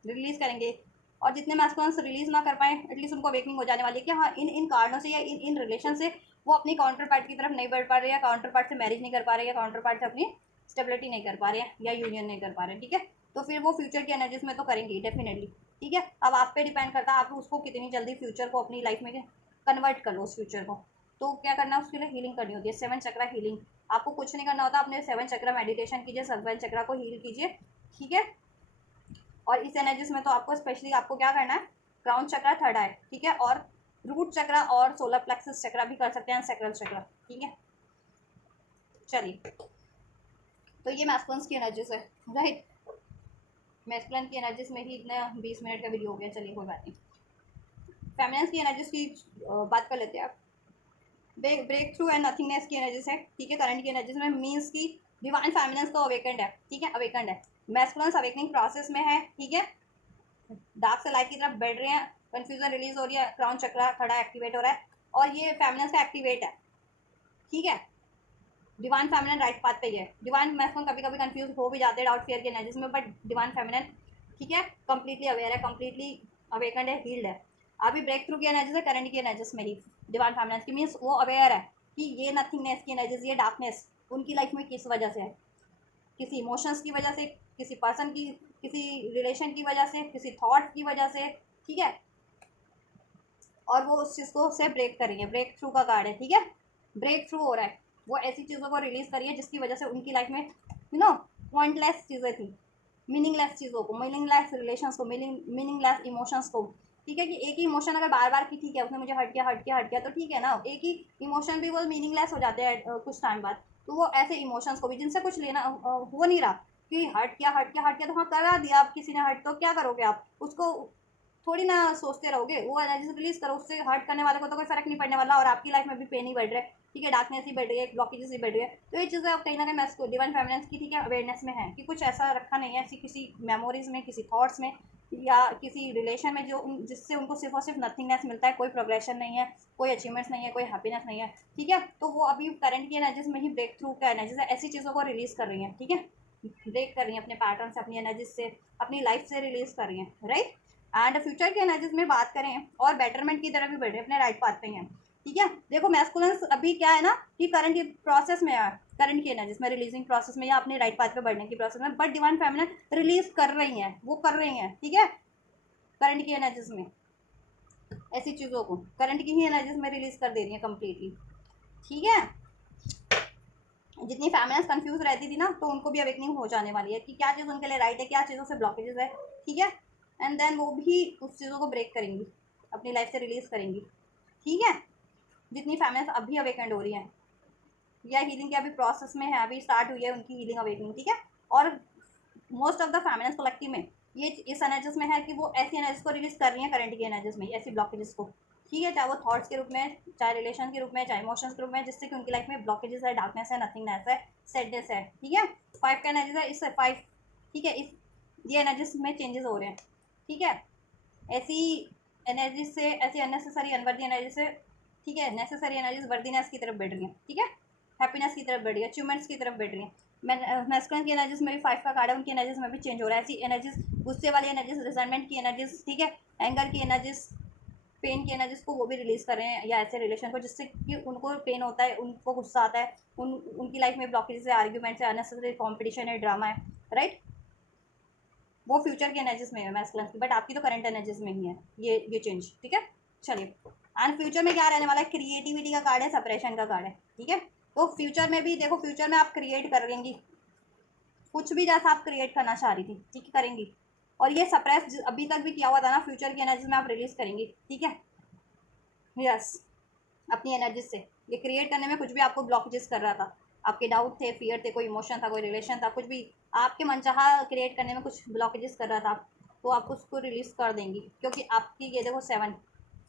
रिलीज़ करेंगे। और जितने मैस्कुलिन्स रिलीज़ ना कर पाए एटलीस्ट उनको अवेकनिंग हो जाने वाली है कि हाँ इन इन कारणों से या इन इन रिलेशन से वो अपनी काउंटर पार्ट की तरफ नहीं बढ़ पा रहे, या काउंटर पार्ट से मैरिज नहीं कर पा रहे, या काउंटर पार्ट से अपनी स्टेबिलिटी नहीं कर पा रहे हैं, या यूनियन नहीं कर पा रहे हैं। ठीक है, तो फिर वो फ्यूचर की एनर्जीज में तो करेंगे डेफिनेटली। ठीक है, अब आप पे डिपेंड करता है आप उसको कितनी जल्दी फ्यूचर को अपनी लाइफ में कन्वर्ट कर लो उस फ्यूचर को। तो क्या करना है उसके लिए हीलिंग करनी होती है, 7 चक्रा हीलिंग। आपको कुछ नहीं करना होता, अपने 7 चक्रा मेडिटेशन कीजिए, 7 चक्रा को हील कीजिए। ठीक है, और इस एनर्जीज में तो आपको स्पेशली आपको क्या करना है, क्राउन चक्रा, थर्ड आई, ठीक है, और रूट चक्रा और सोलर प्लेक्सस चक्रा भी कर सकते हैं, सैक्रल चक्रा। ठीक है, चलिए, तो ये मैस्कुलिन्स की एनर्जीज है, राइट। मैस्कुलिन की एनर्जीज में ही इतना 20 मिनट का वीडियो हो गया, चलिए कोई बात नहीं। फेमिनिन्स की एनर्जीज की बात कर लेते हैं आप। ब्रेक थ्रू एंड नथिंगनेस की एनर्जीज है। ठीक है, करंट की एनर्जीज में मीन्स की डिवाइन फेमिनिन्स तो अवेकेंड है। ठीक है, अवेकेंड है, मैस्कुलिन्स अवेकनिंग प्रोसेस में है। ठीक है, डार्क से लाइट की तरफ बढ़ रहे हैं, कंफ्यूजन रिलीज हो रही है, क्राउन चक्रा खड़ा एक्टिवेट हो रहा है, और ये फेमिनिन्स का एक्टिवेट है। ठीक है, डिवाइन फेमिनिन राइट पाथ पे ही है। डिवाइन मैस्कुलिन कभी कभी कंफ्यूज हो भी जाते हैं डाउट फियर की एनर्जीज में, बट डिवाइन फेमिनिन ठीक है कंप्लीटली अवेयर है, कंप्लीटली अवेकंड है, हील्ड है। अभी ब्रेक थ्रू की एनर्जीज है करंट की एनर्जीज में ही डिवाइन फेमिनिन की, मीन्स वो अवेयर है कि ये नथिंगनेस की एनर्जीज, ये डार्कनेस उनकी लाइफ में किस वजह से है, किसी इमोशंस की वजह से, किसी पर्सन की, किसी रिलेशन की वजह से, किसी थॉट की वजह से। ठीक है, और वो उस चीज़ को से ब्रेक करेंगे, ब्रेक थ्रू का कार्ड है। ठीक है, ब्रेक थ्रू हो रहा है, वो ऐसी चीज़ों को रिलीज करिए जिसकी वजह से उनकी लाइफ में पॉइंटलेस चीज़ें थी, मीनिंगलेस चीज़ों को, मीनिंगलेस रिलेशंस को, मीनिंगलेस इमोशंस को। ठीक है, कि एक ही इमोशन अगर बार बार की ठीक है उसने मुझे हट किया हट किया हट किया तो ठीक है ना, एक ही इमोशन भी वो मीनिंगलेस हो जाते हैं कुछ टाइम बाद। तो वो ऐसे इमोशंस को भी जिनसे कुछ लेना हो नहीं रहा, कि हट किया हट किया हट किया, तो हाँ करा दिया आप किसी ने हट, तो क्या करोगे आप उसको, थोड़ी ना सोचते रहोगे, वो एनर्जी रिलीज करो, उससे हर्ट करने वाले को तो कोई फर्क नहीं पड़ने वाला, और आपकी लाइफ में भी पेन ही बढ़ रहा है। ठीक है, डार्कनेस ही बढ़ रही है, ब्लॉकेजेस ही बढ़ रही है। तो ये चीज़ें अब कहीं ना कहीं मैं डिवाइन फेमिनिन्स की ठीक है अवेयरनेस में है कि कुछ ऐसा रखा नहीं है ऐसी किसी मेमोरीज में, किसी थॉट्स में, या किसी रिलेशन में जो जिससे उनको सिर्फ और सिर्फ नथिंगनेस मिलता है, कोई प्रोग्रेशन नहीं है, कोई अचीवमेंट्स नहीं है, कोई हैप्पीनेस नहीं है। ठीक है, तो वो अभी करंट की एनर्जीज में ही ब्रेक थ्रू का एनर्जीज है, ऐसी चीज़ों को रिलीज कर रही हैं। ठीक है, ब्रेक कर रही हैं अपने पैटर्न से, अपनी एनर्जीज से, अपनी लाइफ से रिलीज कर रही हैं, राइट। एंड फ्यूचर की एनर्जीज में बात करें और बेटरमेंट की तरफ भी बढ़ रहे हैं, अपने राइट पाथ पे हैं। ठीक है, देखो मैस्कुलिन्स अभी क्या है ना कि करंट की प्रोसेस में है, करंट की एनर्जीज में रिलीजिंग प्रोसेस में या अपने राइट पाथ पे बढ़ने की प्रोसेस में, बट डिवाइन फेमिनिन रिलीज कर रही हैं, वो कर रही हैं। ठीक है, करंट की एनर्जीज में ऐसी चीज़ों को करंट की ही एनर्जीज में रिलीज कर दे रही है कम्प्लीटली। ठीक है, जितनी फेमिनिन्स कंफ्यूज रहती थी ना, तो उनको भी अवेकनिंग हो जाने वाली है कि क्या चीज़ उनके लिए राइट है, क्या चीज़ों से ब्लॉकेजेस है। ठीक है, एंड देन वो भी उस चीज़ों को ब्रेक करेंगी, अपनी लाइफ से रिलीज करेंगी। ठीक है, जितनी फेमिनिन्स अभी अवेकेंड हो रही हैं या हीलिंग के अभी प्रोसेस में है, अभी स्टार्ट हुई है उनकी हीलिंग अवेकनिंग। ठीक है, और most of the feminines collective में ये इस एनर्जीज में है कि वो ऐसी एनर्जीज को रिलीज कर रही हैं करंट की एनर्जीज में, ऐसी ब्लॉकेजेस को। ठीक है, चाहे वो थॉट्स के रूप में, चाहे रिलेशन के रूप में, चाहे इमोशंस के रूप में, जिससे कि उनकी लाइफ में ब्लॉकेजेस है, डार्कनेस है, नथिंगनेस है, सैडनेस है। ठीक है, 5 का एनर्जीज है, इससे 5। ठीक है, इस ये एनर्जीज में चेंजेस हो रहे हैं। ठीक है, ऐसी एनर्जीज से, ऐसी अननेसेसरी अनवर्दी एनर्जी से, ठीक है, नेसेसरी एनर्जीज वर्दीनेस की तरफ बढ़ रही हैं। ठीक है, हैप्पीनेस की तरफ बढ़ रही है, अचीवमेंट्स की तरफ बढ़ रही हैं। मैस्कुलिन की एनर्जीज में भी 5 का कार्ड है, उनकी एनर्जीज में भी चेंज हो रहा है। ऐसी एनर्जीज, गुस्से वाली एनर्जीज, रिजनमेंट की एनर्जीज, ठीक है, एंगर की एनर्जीज, पेन की एनर्जीज को वो भी रिलीज कर रहे हैं, या ऐसे रिलेशन को जिससे कि उनको पेन होता है, उनको गुस्सा आता है, उनकी लाइफ में ब्लॉकेज है, आर्ग्यूमेंट्स है, अननेसेसरी कॉम्पिटिशन है, ड्रामा है, राइट। वो फ्यूचर की एनर्जीज में है मैस्कुलिन की, बट आपकी तो करंट एनर्जीज में ही है ये चेंज। ठीक है, चलिए, एंड फ्यूचर में क्या रहने वाला है, क्रिएटिविटी का कार्ड है, सेपरेशन का कार्ड है। ठीक है, तो फ्यूचर में भी देखो, फ्यूचर में आप क्रिएट करेंगी कुछ भी जैसा आप क्रिएट करना चाह रही थी। ठीक है, करेंगी, और ये सप्रेस अभी तक भी किया हुआ था ना, फ्यूचर की एनर्जीज में आप रिलीज करेंगी। ठीक है, यस, अपनी एनर्जी से ये क्रिएट करने में कुछ भी आपको ब्लॉकेजेस कर रहा था, आपके डाउट थे, फियर थे, कोई इमोशन था, कोई रिलेशन था, कुछ भी आपके मनचाहा क्रिएट करने में कुछ ब्लॉकेजेस कर रहा था, तो आप उसको रिलीज कर देंगी। क्योंकि आपकी ये देखो 7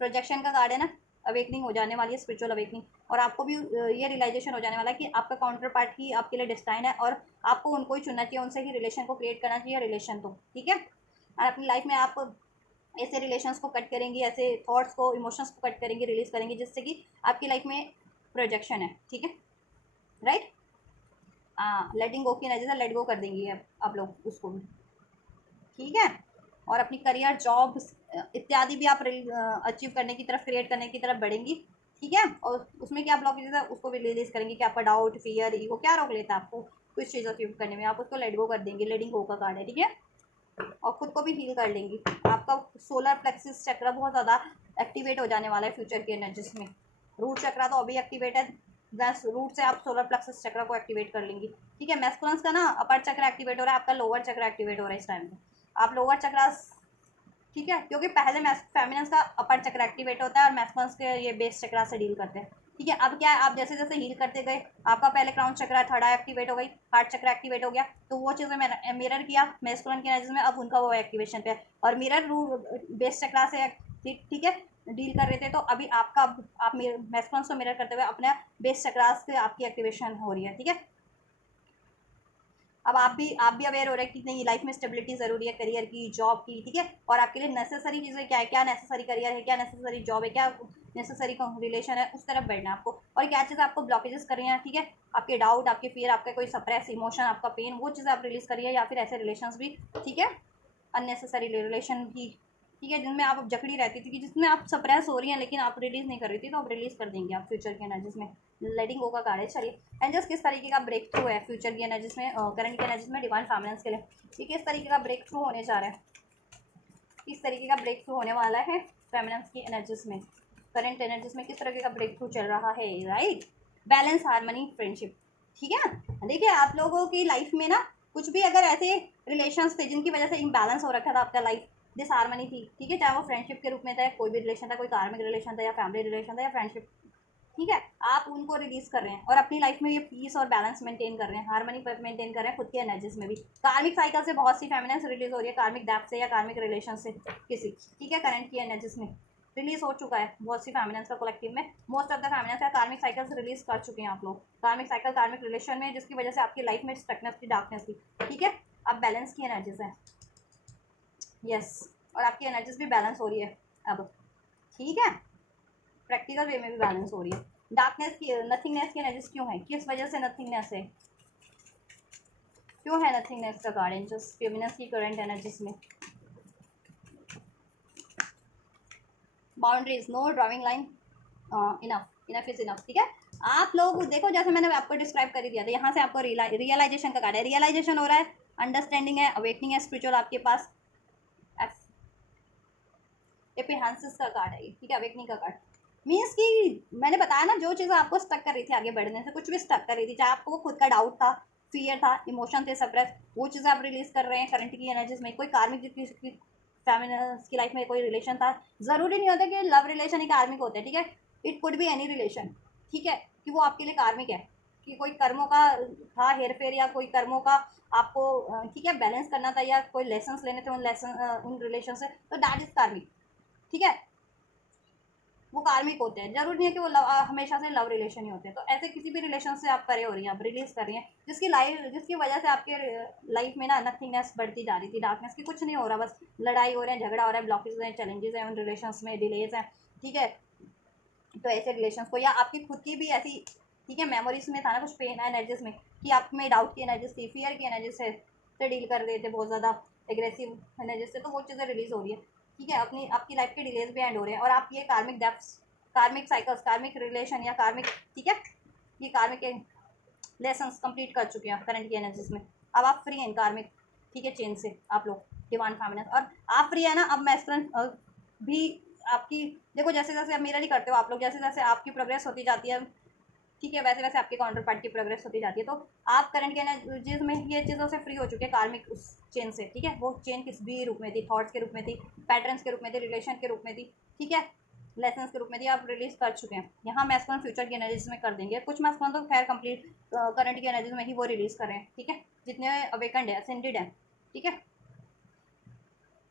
प्रोजेक्शन का कार्ड है ना, अवेकनिंग हो जाने वाली है, स्पिरिचुअल अवेकनिंग। और आपको भी ये रियलाइजेशन हो जाने वाला है कि आपका काउंटर पार्ट ही आपके लिए डिस्टाइन है, और आपको उनको ही चुनना चाहिए, उनसे ही रिलेशन को क्रिएट करना चाहिए, रिलेशन तो। ठीक है, और अपनी लाइफ में आप ऐसे रिलेशंस को कट करेंगी, ऐसे थॉट्स को, इमोशंस को कट करेंगी, रिलीज करेंगी, जिससे कि आपकी लाइफ में प्रोजेक्शन है, ठीक है, राइट। हाँ, लेटिंग गो की एनर्जी से लेट गो कर देंगी आप लोग उसको भी, ठीक है। और अपनी करियर, जॉब इत्यादि भी आप अचीव करने की तरफ, क्रिएट करने की तरफ बढ़ेंगी, ठीक है। और उसमें क्या ब्लॉकेजेस है उसको भी रिलीज करेंगी, कि आपका डाउट, फियर, ईगो क्या रोक लेता है आपको कुछ चीज़ अचीव करने में, आप उसको लेट गो कर देंगे। लेटिंग गो का कार्ड है, ठीक है। और खुद को भी हील कर लेंगी। आपका सोलर प्लेक्सिस चक्र बहुत ज़्यादा एक्टिवेट हो जाने वाला है फ्यूचर की एनर्जीज में। रूट चक्र तो अभी एक्टिवेट है, बस रूट से आप सोलर प्लेक्सिस चक्र को एक्टिवेट कर लेंगी, ठीक है। मैस्कुलिन्स का ना अपर चक्र एक्टिवेट हो रहा है, आपका लोअर चक्र एक्टिवेट हो रहा है इस टाइम पे। आप लोअर चक्र, ठीक है, क्योंकि पहले फेमिनिन्स का अपर चक्र एक्टिवेट होता है और मैस्कुलिन्स के ये बेस चक्र से डील करते हैं, ठीक है। अब क्या है, आप जैसे जैसे हील करते गए, आपका पहले क्राउन चक्र, थर्ड आई एक्टिवेट हो गई, हार्ट चक्र एक्टिवेट हो गया, तो वो चीज़ें मैंने मिरर किया मैस्कुलिन की एनर्जी में, अब उनका वो एक्टिवेशन पे है। और मिरर बेस चक्र से ठीक है डील कर रहे थे, तो अभी आपका आप मैस्कुलिन्स को मिरर करते हुए अपने बेस चक्र से आपकी एक्टिवेशन हो रही है, ठीक है। अब आप भी अवेयर हो रहे हैं कि नहीं, लाइफ में स्टेबिलिटी ज़रूरी है, करियर की, जॉब की, ठीक है। और आपके लिए नेसेसरी चीज़ें क्या है, क्या नेसेसरी करियर है, क्या नेसेसरी जॉब है, क्या नेसेसरी रिलेशन है, उस तरफ बढ़ना है आपको। और क्या चीज़ आपको ब्लॉकेजेस कर रही हैं, ठीक है, आपके डाउट, आपके फियर, आपका कोई सप्रेस इमोशन, आपका पेन, वो चीज़ें आप रिलीज करिए, या फिर ऐसे रिलेशन भी, ठीक है, अननेसेसरी रिलेशन की, ठीक है, जिनमें आप जकड़ी रहती थी, कि जिसमें आप सप्रेस हो रही हैं लेकिन आप रिलीज़ नहीं कर रही थी, तो आप रिलीज़ कर देंगे आप फ्यूचर की एनर्जीज में। लेटिंग गो का कार्ड है। चलिए, एंड जस्ट किस तरीके का ब्रेक थ्रू है फ्यूचर की एनर्जीज में, करंट की एनर्जीज में डिवाइन फैमिलियंस के लिए, ये किस तरीके का ब्रेक थ्रू होने जा रहा है, किस तरीके का ब्रेक थ्रू होने वाला है फेमिनिन्स की एनर्जीज में, करंट एनर्जीज में किस तरीके का ब्रेक थ्रू चल रहा है, राइट। बैलेंस, हार्मनी, फ्रेंडशिप, ठीक है। देखिए, आप लोगों की लाइफ में ना कुछ भी अगर ऐसे रिलेशंस थे जिनकी वजह से इम्बैलेंस हो रखा था आपका लाइफ, डिसहार्मनी थी, ठीक है, चाहे वो फ्रेंडशिप के रूप में था, कोई भी रिलेशन था, कोई कार्मिक रिलेशन था, या फैमिली रिलेशन था, या फ्रेंडशिप, ठीक है, आप उनको रिलीज कर रहे हैं और अपनी लाइफ में ये पीस और बैलेंस मेंटेन कर रहे हैं, हार्मनी पर मेंटेन कर रहे हैं खुद की एनर्जीज में भी। कार्मिक साइकिल से बहुत सी फेमिनिन्स रिलीज हो रही है, कार्मिक डेप्थ से या कार्मिक रिलेशन से किसी, ठीक है, करंट की एनर्जीज में रिलीज हो चुका है बहुत सी फेमिनिन्स का कलेक्टिव में। मोस्ट ऑफ द फेमिनिन्स है कार्मिक साइकिल्स रिलीज कर चुके हैं आप लोग, कार्मिक साइकिल, कार्मिक रिलेशन में, जिसकी वजह से आपकी लाइफ में स्ट्रकनेस थी, डार्कनेस थी, ठीक है। अब बैलेंस की एनर्जीज है, यस, और आपकी एनर्जीज भी बैलेंस हो रही है अब, ठीक है, प्रैक्टिकल वे में भी बैलेंस हो रही है। डार्कनेस की, नथिंगनेस की एनर्जीज क्यों है, किस वजह से नथिंगनेस है, क्यों है नथिंगनेस का गार्डन जस्ट फेमिनिन्स की करंट एनर्जीज में। Boundaries, no drawing line, enough, enough is enough, ठीक है। आप लोग देखो, जैसे मैंने आपको डिस्क्राइब कर ही दिया था, यहाँ से आपको रियलाइजेशन का कार्ड है, रियलाइजेशन हो रहा है, अंडरस्टैंडिंग है, अवेकनिंग है, स्पिरिचुअल आपके पास, एपिहांसिस का कार्ड है, ठीक है, अवेकनिंग का कार्ड मीन्स कि मैंने बताया ना, जो चीज़ें आपको स्टक कर रही थी आगे बढ़ने से, कुछ भी स्टक कर रही थी, चाहे आपको खुद का डाउट था, फियर था, इमोशन थे सप्रेस, वो चीज़ें आप रिलीज कर रहे हैं करंट की एनर्जीज में। कोई कार्मिक जिसकी फेमिनिन्स की लाइफ में कोई रिलेशन था, ज़रूरी नहीं होता कि लव रिलेशन ही कार्मिक होते हैं, ठीक है, it could be any relation, ठीक है, कि वो आपके लिए कार्मिक है, कि कोई कर्मों का था हेर फेर, या कोई कर्मों का आपको, ठीक है, बैलेंस करना था, या कोई लेसन्स लेने थे उन लेसन उन रिलेशन से, तो दैट इज कार्मिक, ठीक है, वो कार्मिक होते हैं, जरूरी नहीं है कि वो हमेशा से लव रिलेशन ही होते हैं। तो ऐसे किसी भी रिलेशन से आप परे हो रही हैं, आप रिलीज कर रही हैं, जिसकी वजह से आपके लाइफ में ना नथिंगनेस बढ़ती जा रही थी, डार्कनेस की, कुछ नहीं हो रहा, बस लड़ाई हो रहे हैं, झगड़ा हो रहा है, ब्लॉकेज हैं, चैलेंजेस हैं उन रिलेशन में, डिलेज हैं, ठीक है। तो ऐसे रिलेशन को, या आपकी खुद की भी ऐसी, ठीक है, मेमोरीज में था ना कुछ पेन एनर्जीज में, कि आप में डाउट की एनर्जीज थी, फियर की एनर्जी से डील कर रहे थे, बहुत ज़्यादा एग्रेसिव एनर्जीज से, तो वो चीज़ें रिलीज हो रही है, ठीक है। अपनी आपकी लाइफ के डिलेज भी एंड हो रहे हैं, और आप ये कार्मिक डेप्थ्स, कार्मिक साइकिल्स, कार्मिक रिलेशन, या कार्मिक, ठीक है, ये कार्मिक लेसन्स कंप्लीट कर चुके हैं करंट की एनर्जीज में। अब आप फ्री हैं कार्मिक, ठीक है, चेन से आप लोग, डिवाइन फेमिनिन, और आप फ्री है ना अब मैस्कुलिन भी आपकी, देखो जैसे जैसे आप मिरर ही करते हो आप लोग, जैसे जैसे आपकी प्रोग्रेस होती जाती है, ठीक है, वैसे वैसे आपके काउंटर पार्ट की प्रोग्रेस होती जाती है, तो आप करंट के एनर्जीज में ये चीज़ों से फ्री हो चुके हैं कार्मिक उस चेन से, ठीक है। वो चेन किस भी रूप में थी, थॉट्स के रूप में थी, पैटर्न्स के रूप में थी, रिलेशन के रूप में थी, ठीक है, लेसन्स के रूप में थी, आप रिलीज कर चुके हैं। यहाँ मैस्कुलिन फ्यूचर की एनर्जीज में कर देंगे, कुछ मैस्कुलिन तो खैर कंप्लीट करंट की एनर्जीज में ही वो रिलीज कर रहे हैं, ठीक है, जितने अवेकंड है, असेंडेड है, ठीक है,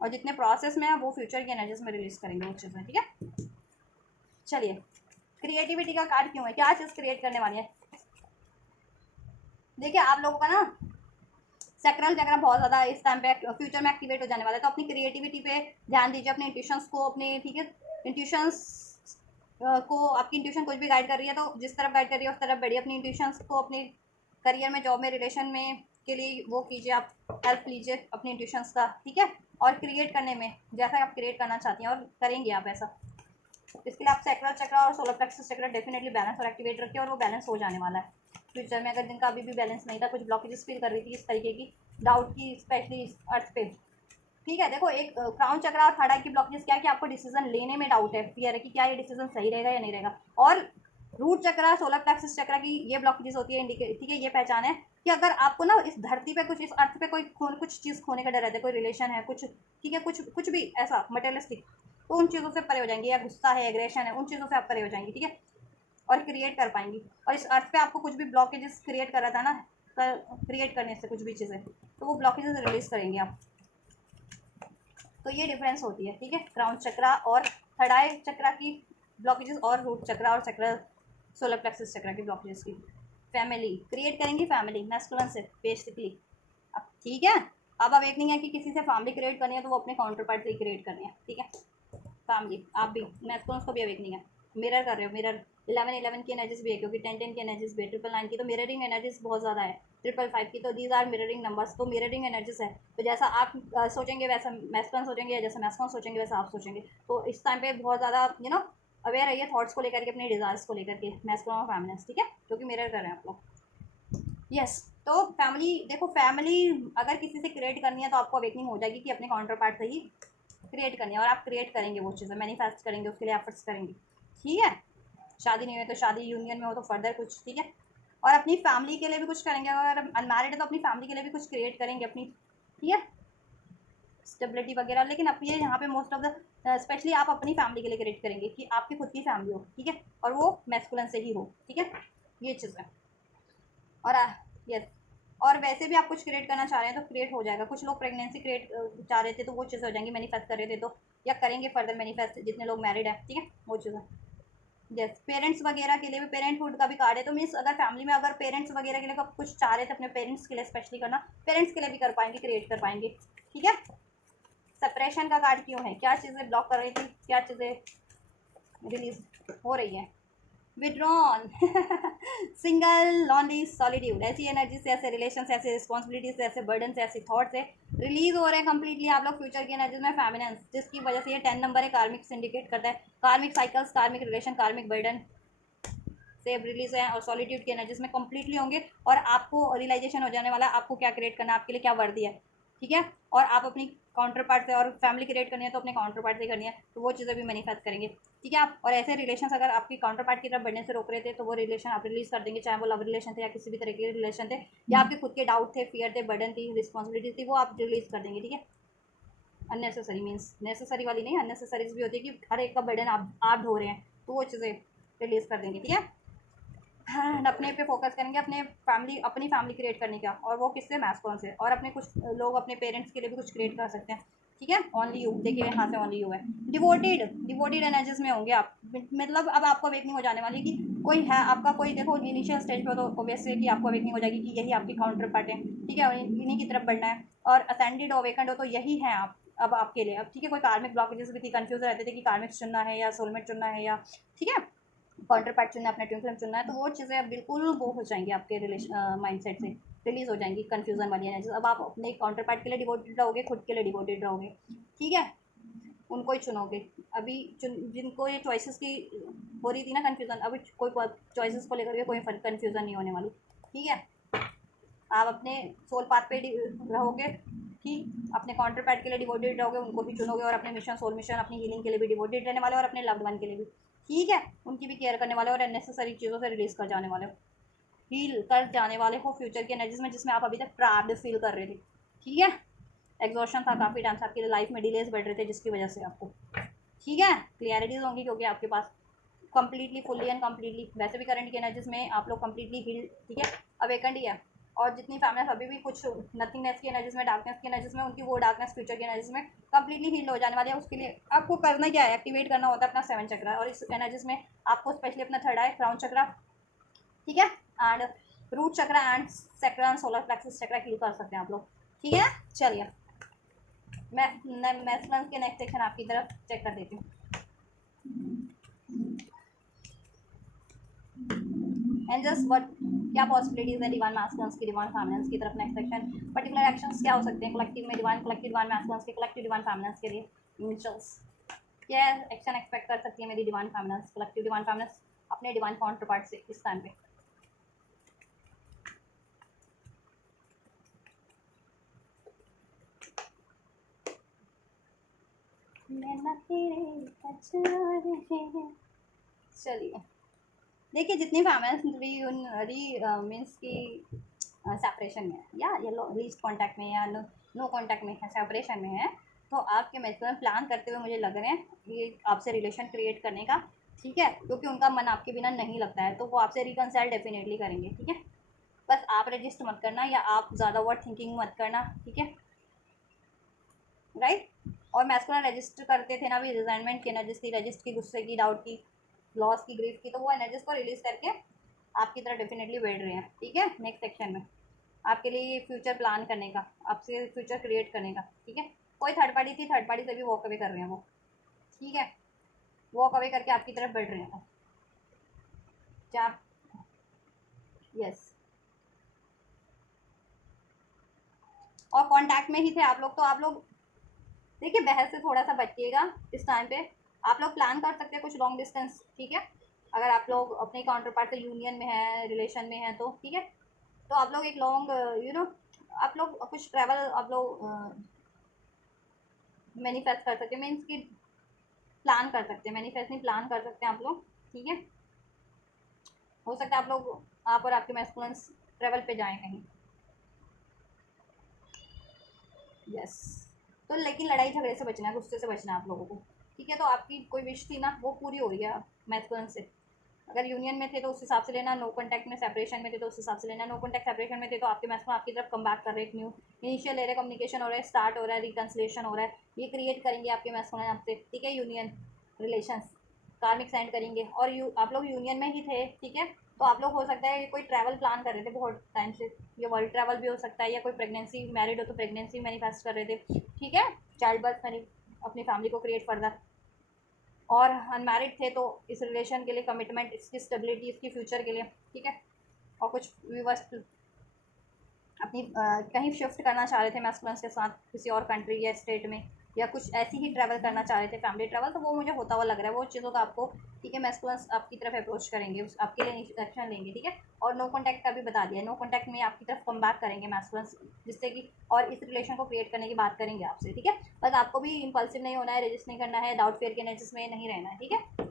और जितने प्रोसेस में है वो फ्यूचर की एनर्जीज में रिलीज करेंगे वो चीज़ें, ठीक है। चलिए, क्रिएटिविटी का कार्ड क्यों है, क्या चीज़ क्रिएट करने वाली है। देखिए, आप लोगों का ना सैक्रल चक्र बहुत ज़्यादा इस टाइम पे फ्यूचर में एक्टिवेट हो जाने वाला है। तो अपनी क्रिएटिविटी पे ध्यान दीजिए, अपने इंट्यूशंस को, अपने, ठीक है, इंट्यूशंस को, आपकी इंट्यूशन कुछ भी गाइड कर रही है तो जिस तरफ गाइड कर रही है उस तरफ बढ़िए। अपनी इंट्यूशंस को अपने करियर में, जॉब में, रिलेशन में के लिए वो कीजिए, आप हेल्प लीजिए अपनी इंट्यूशंस का, ठीक है। और क्रिएट करने में जैसा आप क्रिएट करना चाहती हैं और करेंगे आप ऐसा, इसके लिए आप सैक्रल चक्र और सोलर प्लेक्सस चक्र डेफिनेटली बैलेंस और एक्टिवेट रखिए और वो बैलेंस हो जाने वाला है फ्यूचर में। अगर जिनका अभी भी बैलेंस नहीं था, कुछ ब्लॉकेजेस फील कर रही थी इस तरीके की, डाउट की, स्पेशली अर्थ पे, ठीक है। देखो, एक क्राउन चक्र और थर्ड आई की ब्लॉकेजेस क्या है कि आपको डिसीजन लेने में डाउट है, फियर है कि क्या ये डिसीजन सही रहेगा या नहीं रहेगा। और रूट चक्र, सोलर प्लेक्सस चक्र की ये ब्लॉकेजेस होती है, इंडिकेट, ठीक है, ये पहचान है कि अगर आपको ना इस धरती पे कुछ, इस अर्थ पे कोई कुछ चीज़ खोने का डर रहता है, कोई रिलेशन है, कुछ, ठीक है, कुछ कुछ भी ऐसा मटेरियलिस्टिक, तो उन चीज़ों से परे हो जाएंगे, या गुस्सा है, एग्रेशन है, उन चीज़ों से आप परे हो जाएंगी, ठीक है, और क्रिएट कर पाएंगी। और इस अर्थ पे आपको कुछ भी ब्लॉकेजेस क्रिएट कर रहा था ना, क्रिएट करने से कुछ भी चीज़ें, तो वो ब्लॉकेजेस रिलीज करेंगे आप। तो ये डिफरेंस होती है, ठीक है, क्राउन चक्रा और थर्ड आई चक्रा की ब्लॉकेजेस और रूट चक्रा और चक्र सोलर प्लेक्सस चक्रा की ब्लॉकेजेस की। फैमिली क्रिएट करेंगी, फैमिली मैस्कुलिन से बेसिकली। अब ठीक है, अब अवेकनिंग है कि किसी से फैमिली क्रिएट करनी है तो वो अपने काउंटर पार्ट से ही क्रिएट करनी है, ठीक है। फैमिली आप भी, मैस्कुलिन को भी अवेकनिंग है, मिरर कर रहे हो, मिरर 11 की एनर्जीज भी है, क्योंकि 10 की एनर्जीज भी है, 9 की तो मिररिंग एनर्जीज बहुत ज़्यादा है, 5 की तो दीज आर मिररिंग नंबर्स, तो मिररिंग एनर्जीज है। तो जैसा आप सोचेंगे वैसा मैस्कुलिन सोचेंगे, या जैसा मैस्कुलिन सोचेंगे वैसा आप सोचेंगे। तो इस टाइम पे बहुत ज़्यादा अवेयर रहिए थॉट्स को लेकर के, अपने डिज़ायर्स को लेकर के, मैस्कुलिन और फेमिनिन, ठीक है, जो कि मिरर कर रहे हैं आप लोग। यस, तो फैमिली, देखो फैमिली अगर किसी से क्रिएट करनी है तो आपको अवेकनिंग हो जाएगी कि अपने काउंटर पार्ट से ही क्रिएट करनी है, और आप क्रिएट करेंगे वो चीज़ें, मैनिफेस्ट करेंगे, उसके लिए एफर्ट्स करेंगे, ठीक है। शादी नहीं हुई तो शादी, यूनियन में हो तो फर्दर कुछ, ठीक है। और अपनी फैमिली के लिए भी कुछ करेंगे, अगर अनमैरिड है तो अपनी फैमिली के लिए भी कुछ क्रिएट करेंगे अपनी, ठीक है, स्टेबिलिटी वगैरह। लेकिन अब ये यहाँ पे मोस्ट ऑफ द स्पेशली आप अपनी फैमिली के लिए क्रिएट करेंगे कि आपकी खुद की फैमिली हो, ठीक है, और वो मैस्कुलिन से ही हो, ठीक है, ये चीज़ है। और यस, और वैसे भी आप कुछ क्रिएट करना चाह रहे हैं तो क्रिएट हो जाएगा। कुछ लोग प्रेगनेंसी क्रिएट चाह रहे थे तो वो चीज़ हो जाएंगी, मैनिफेस्ट कर रहे थे तो, या करेंगे फर्दर मैनिफेस्ट, जितने लोग मैरिड है, ठीक है, वो चीज़ है। यस, पेरेंट्स वगैरह के लिए भी पेरेंटहुड का भी कार्ड है, तो मीन्स अगर फैमिली में अगर पेरेंट्स वगैरह के लिए कुछ चाह रहे थे अपने पेरेंट्स के लिए स्पेशली करना, पेरेंट्स के लिए भी कर पाएंगे, क्रिएट कर पाएंगे, ठीक है। सेपरेशन का कार्ड क्यों है, क्या चीज़ें ब्लॉक कर रही थी, क्या चीज़ें रिलीज हो रही है। विड्रॉन सिंगल, लॉन्ली, सॉलिट्यूड, ऐसी एनर्जी से, ऐसे रिलेशन से, ऐसे रिस्पॉन्सिबिलिटी से, ऐसे बर्डन से, ऐसे थॉट से रिलीज हो रहे हैं कम्प्लीटली आप लोग फ्यूचर की एनर्जीज में, फेमिनिन, जिसकी वजह से ये 10 नंबर है, कार्मिक सिंडिकेट करता है, कार्मिक साइकिल्स, कार्मिक रिलेशन, कार्मिक बर्डन से रिलीज है, और सॉलिट्यूड की एनर्जीज में कम्प्लीटली होंगे। और आपको रियलाइजेशन हो जाने वाला है आपको क्या क्रिएट करना है, आपके लिए क्या वर्दी है, ठीक है। और आप अपनी काउंटर पार्ट से, और फैमिली क्रिएट करनी है तो अपने काउंटर पार्ट से करनी है, तो वो चीज़ें भी मैनिफेस्ट करेंगे, ठीक है। आप और ऐसे रिलेशन अगर आपकी काउंटर पार्ट की तरफ बढ़ने से रोक रहे थे तो वो रिलेशन आप रिलीज कर देंगे, चाहे वो लव रिलेशन थे या किसी भी तरह के रिलेशन थे, या आपके खुद के डाउट थे, फियर थे, बर्डन थी, रिस्पॉन्सिबिलिटी थी, वो आप रिलीज कर देंगे, ठीक है। अननेसेसरी मीन्स नेसेसरी वाली नहीं, अननेसेसरीज भी होती है कि हर एक का बर्डन आप ढो रहे हैं, तो वो चीज़ें रिलीज कर देंगे, ठीक है। हाँ, अपने पे फोकस करेंगे, अपनी फैमिली क्रिएट करने का, और वो किससे, मैस्कॉन से। और अपने कुछ लोग अपने पेरेंट्स के लिए भी कुछ क्रिएट कर सकते हैं, ठीक है। ओनली यू, देखिए यहाँ से ओनली यू है। डिवोटेड एनर्जीज में होंगे आप, मतलब अब आपको अवेकनिंग हो जाने वाली कि कोई है आपका, कोई देखो इनिशियल स्टेज पे तो ऑब्वियसली कि आपको अवेकनिंग हो जाएगी कि यही आपकी काउंटर पार्ट है, ठीक है, इन्हीं की तरफ बढ़ना है। और असेंडेड अवेकन्ड हो तो यही है आप अब आपके लिए, अब ठीक है। कोई कार्मिक ब्लॉकेजेस भी थी, कन्फ्यूज रहते थे कि कार्मिक चुनना है या सोलमेट चुनना है, या ठीक है, काउंटर पार्ट चुनना है, अपना ट्विन फ्लेम चुनना है, तो वो चीज़ें अब बिल्कुल वो हो जाएंगी आपके रिलेशन माइंडसेट से रिलीज हो जाएंगी, कन्फ्यूजन वाली एनर्जी। अब आप अपने काउंटर पार्ट के लिए डिवोटेड रहोगे, खुद के लिए डिवोटेड रहोगे, ठीक है, उनको ही चुनोगे। अभी जिनको ये चॉइसेस की हो रही थी ना कन्फ्यूज़न, अभी कोई चॉइसेस को लेकर के कोई कन्फ्यूज़न नहीं होने वाली, ठीक है। आप अपने सोल पाथ पे रहोगे, ठीक, अपने काउंटर पार्ट के लिए डिवोटेड रहोगे, उनको भी चुनोगे, और अपने मिशन, सोल मिशन, अपनी हीलिंग के लिए भी डिवोटेड रहने वाले, और अपने लव्ड वन के लिए भी, ठीक है, उनकी भी केयर करने वाले, और अननेसेसरी चीज़ों से रिलीज कर जाने वाले हो, हील कर जाने वाले हो फ्यूचर की एनर्जीज में, जिसमें आप अभी तक ट्रैप्ड फील कर रहे थे, ठीक है। एग्जॉशन था काफ़ी टाइम से, आपकी लाइफ में डिलेज बढ़ रहे थे जिसकी वजह से आपको, ठीक है, क्लियरिटीज होंगी क्योंकि आपके पास कंप्लीटली, फुल्ली एंड कंप्लीटली, वैसे भी करंट की एनर्जीज में आप लोग कंप्लीटली हील, ठीक है, अवेकन्ड ही है। और जितनी फैमिलीज अभी भी कुछ नथिंगनेस की एनर्जीज में, डार्कनेस की एनर्जीज में, उनकी वो डार्कनेस फ्यूचर की एनर्जीज में कंप्लीटली हील हो जाने वाली है। उसके लिए आपको करना क्या है, एक्टिवेट करना होता है अपना 7 चक्र, और इस एनर्जीज में आपको स्पेशली अपना थर्ड आई क्राउन चक्र, ठीक है, and root chakra and sacral and solar plexus chakra heal कर सकते हैं आप लोग। ठीक है, चलिए मैं मैस्कुलिन के नेक्स्ट सेक्शन आपकी तरफ चेक कर देती हूँ। एंड जस्ट व्हाट, क्या पॉसिबिलिटीज है डिवाइन मैस्कुलिन्स की डिवाइन फेमिनिन्स की तरफ नेक्स्ट सेक्शन। पर्टिकुलर एक्शंस क्या हो सकते हैं कलेक्टिव में डिवाइन मैस्कुलिन्स के, कलेक्टिव डिवाइन फेमिनिन्स के लिए म्यूचुअल्स क्या एक्शन एक्सपेक्ट कर सकती है मेरी divine feminines, collective divine feminines अपने डिवाइन काउंटरपार्ट से इस टाइम पे। चलिए देखिए, जितनी फैमिली मीन्स की सेपरेशन में है या ये लीस्ट कॉन्टैक्ट में या नो कॉन्टैक्ट में है, सेपरेशन में है, तो आपके मैक्सिमम प्लान करते हुए मुझे लग रहे हैं ये आपसे रिलेशन क्रिएट करने का। ठीक है, क्योंकि उनका मन आपके बिना नहीं लगता है, तो वो आपसे रिकनसाइल डेफिनेटली करेंगे। ठीक है, बस आप रजिस्ट मत करना या आप ज़्यादा ओवर थिंकिंग मत करना। ठीक है, राइट। और मैस्कुलिन रजिस्टर करते थे ना भी, रिजाइनमेंट की एनर्जीज थी, रजिस्ट की, गुस्से की, डाउट की, लॉस की, ग्रीफ की, तो वो एनर्जीज को रिलीज करके आपकी तरह डेफिनेटली बढ़ रहे हैं। ठीक है, नेक्स्ट सेक्शन में आपके लिए फ्यूचर प्लान करने का, आपसे फ्यूचर क्रिएट करने का। ठीक है, कोई थर्ड पार्टी थी, थर्ड पार्टी से भी वॉक अवे कर रहे हैं वो। ठीक है, वॉक अवे करके आपकी तरफ बढ़ रहे हैं क्या? यस, और कांटेक्ट में ही थे आप लोग, तो आप लोग देखिए बहस से थोड़ा सा बचिएगा इस टाइम पे। आप लोग प्लान कर सकते हैं कुछ लॉन्ग डिस्टेंस। ठीक है, अगर आप लोग अपने काउंटर पार्ट से यूनियन में है, रिलेशन में है, तो ठीक है, तो आप लोग एक लॉन्ग आप लोग कुछ ट्रैवल आप लोग मैनिफेस्ट कर सकते हैं, मीन्स कि प्लान कर सकते हैं, मैनिफेस्ट नहीं प्लान कर सकते हैं आप लोग। ठीक है, हो सकता है आप लोग, आप और आपके मैस्कुलिन्स ट्रैवल पे जाएं कहीं। यस, तो लेकिन लड़ाई झगड़े से बचना है, गुस्से से बचना है आप लोगों को। ठीक है, तो आपकी कोई विश थी ना, वो पूरी हो रही है मैस्कुलिन से। अगर यूनियन में थे तो उस हिसाब से लेना, नो कॉन्टैक्ट में सेपरेशन में थे तो उस हिसाब से लेना। नो कॉन्टैक्ट सेपरेशन में थे तो आपके मैस्कुलिन आपकी तरफ कम बैक कर रहे हैं, एक न्यू इनिशियल ले रहे, कम्युनिकेशन हो रहा है, स्टार्ट हो रहा है, रिकन्सिलेशन हो रहा है, ये क्रिएट करेंगे आपके मैस्कुलिन आपसे। ठीक है, यूनियन रिलेशंस कार्मिक सेंड करेंगे, और आप लोग यूनियन में ही थे। ठीक है, तो आप लोग हो सकता है कोई ट्रैवल प्लान कर रहे थे बहुत टाइम से, ये वर्ल्ड ट्रैवल भी हो सकता है, या कोई प्रेगनेंसी, मैरिड हो तो प्रेगनेंसी मैनिफेस्ट कर रहे थे। ठीक है, चाइल्ड बर्थ अपनी फैमिली को क्रिएट फर्दर, और अनमैरिड थे तो इस रिलेशन के लिए कमिटमेंट, इसकी स्टेबिलिटी, इसकी फ्यूचर के लिए। ठीक है, और कुछ व्यूवर्स अपनी कहीं शिफ्ट करना चाह रहे थे मैस्कुलिन्स के साथ किसी और कंट्री या स्टेट में, या कुछ ऐसी ही ट्रैवल करना चाह रहे थे, फैमिली ट्रैवल, तो वो मुझे होता हुआ लग रहा है वो चीज़ों का आपको। ठीक है, मैस्कुलिन्स आपकी तरफ अप्रोच करेंगे, आपके लिए एक्शन लेंगे। ठीक है, और नो कॉन्टैक्ट का भी बता दिया, नो कॉन्टैक्ट में आपकी तरफ कम बैक करेंगे मैस्कुलिन्स, जिससे कि और इस रिलेशन को क्रिएट करने की बात करेंगे आपसे। ठीक है, बस आपको भी इम्पल्सिव नहीं होना है, रजिस्ट नहीं करना है, डाउट फेयर के एनर्जीज में नहीं रहना है। ठीक है,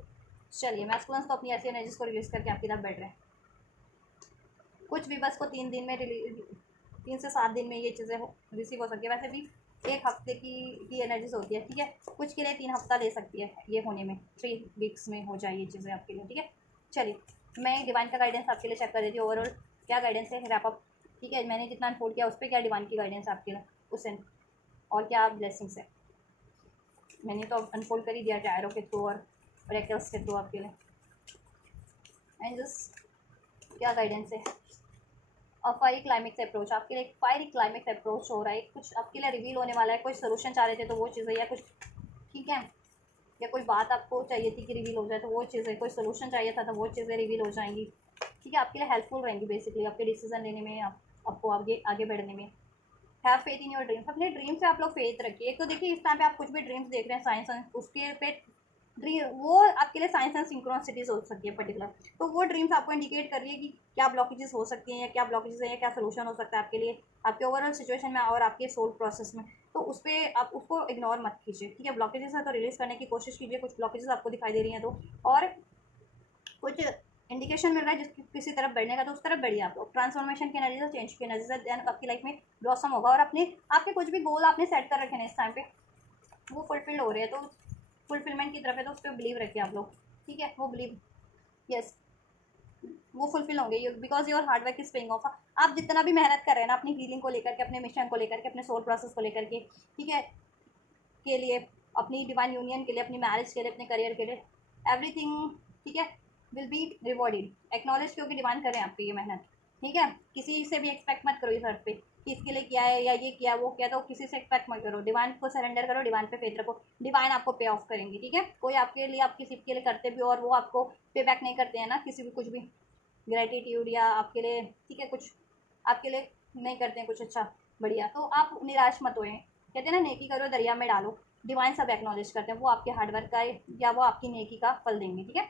चलिए मैस्कुलिन्स तो अपनी ऐसी एनर्जीज को रिलीज करके आपकी तरफ बैठ रहे हैं। कुछ भी बस को 3 से 7 दिन में ये चीज़ें रिसीव हो सकती है, वैसे भी 1 हफ्ते की एनर्जीज होती है। ठीक है, कुछ के लिए 3 हफ्ता ले सकती है ये होने में, 3 वीक्स में हो जाए ये चीज़ें आपके लिए। ठीक है, चलिए मैं डिवाइन का गाइडेंस आपके लिए चेक कर देती हूँ, ओवरऑल क्या गाइडेंस है, रैप अप। ठीक है, मैंने जितना अनफोल्ड किया उस पर क्या डिवाइन की गाइडेंस आपके लिए उस एंड, और क्या ब्लेसिंग्स है, मैंने तो अनफोल्ड कर ही दिया टायरों के थ्रू और रेकल्स के थ्रू आपके लिए। एंड जस्ट क्या गाइडेंस है, और फायरी क्लाइमेक्स अप्रोच आपके लिए, फायरी क्लाइमेक्स अप्रोच हो रहा है, कुछ आपके लिए रिवील होने वाला है, कोई सोल्यूशन चाह रहे थे तो वो चीज़ें, या कुछ, ठीक है, या कोई बात आपको चाहिए थी कि रिवील हो जाए तो वो चीज़ें, कोई सोल्यूशन चाहिए था तो वो चीज़ें रिवील हो जाएंगी। ठीक है, आपके लिए हेल्पफुल रहेंगी बेसिकली आपके डिसीजन लेने में, आपको आगे आगे बढ़ने में। Have faith in your dreams, अपने ड्रीम से आप लोग फेथ रखिए। एक तो देखिए इस टाइम पे आप कुछ भी ड्रीम्स देख रहे हैं साइंस उसके पे ड्रीम, वो आपके लिए साइंस एंड सिंक्रोनिसिटीज हो सकती है पर्टिकुलर, तो वो ड्रीम्स आपको इंडिकेट कर रही है कि क्या ब्लॉकेजेस हो सकती हैं, या क्या ब्लॉकेजेस हैं, या क्या सोल्यूशन हो सकता है आपके लिए, आपके ओवरऑल सिचुएशन में और आपके सोल प्रोसेस में। तो उस पर आप उसको इग्नोर मत कीजिए। ठीक है, ब्लॉकेजेस है तो रिलीज करने की कोशिश कीजिए, कुछ ब्लॉकेजेस आपको दिखाई दे रही हैं तो, और कुछ इंडिकेशन मिल रहा है जिस किसी तरफ बढ़ने का, तो उस तरफ बढ़िए आप लोग। ट्रांसफॉर्मेशन की एनर्जी से, चेंज की एनर्जी से देन आपकी लाइफ में ब्लॉसम होगा, और अपने आपके कुछ भी गोल आपने सेट कर रखे हैं इस टाइम पे वो फुलफिल हो रहे हैं, तो फुलफिलमेंट की तरफ है, तो उस पर बिलीव रखिए आप लोग। ठीक है, वो बिलीव, यस, वो फुलफिल होंगे, because your hard work is paying off. आप जितना भी मेहनत कर रहे हैं ना अपनी हीलिंग को लेकर के, अपने मिशन को लेकर के, अपने सोल प्रोसेस को लेकर के, ठीक है, के लिए, अपनी डिवाइन यूनियन के लिए, अपनी मैरिज के लिए, अपने करियर के लिए, एवरीथिंग, ठीक है, विल बी रिवॉर्डेड, एक्नॉलेज, क्योंकि डिवाइन कर रहे हैं आपकी ये मेहनत। ठीक है, किसी से भी एक्सपेक्ट मत करो इस अर्थ पे कि इसके लिए किया है या ये किया वो किया, तो किसी से एक्सपेक्ट मत करो। डिवाइन को सरेंडर करो, डिवाइन पे फेथ रखो, डिवाइन आपको पे ऑफ करेंगे। ठीक है, कोई आपके लिए, आप किसी के लिए करते भी और वो आपको पे बैक नहीं करते हैं ना, किसी भी कुछ भी ग्रेटिट्यूड या आपके लिए, ठीक है, कुछ आपके लिए नहीं करते हैं कुछ अच्छा बढ़िया, तो आप निराश मत होए। कहते हैं ना, नेकी करो दरिया में डालो, डिवाइन सब एक्नॉलेज करते हैं, वो आपके हार्डवर्क का या वो आपकी नेकी का फल देंगे। ठीक है,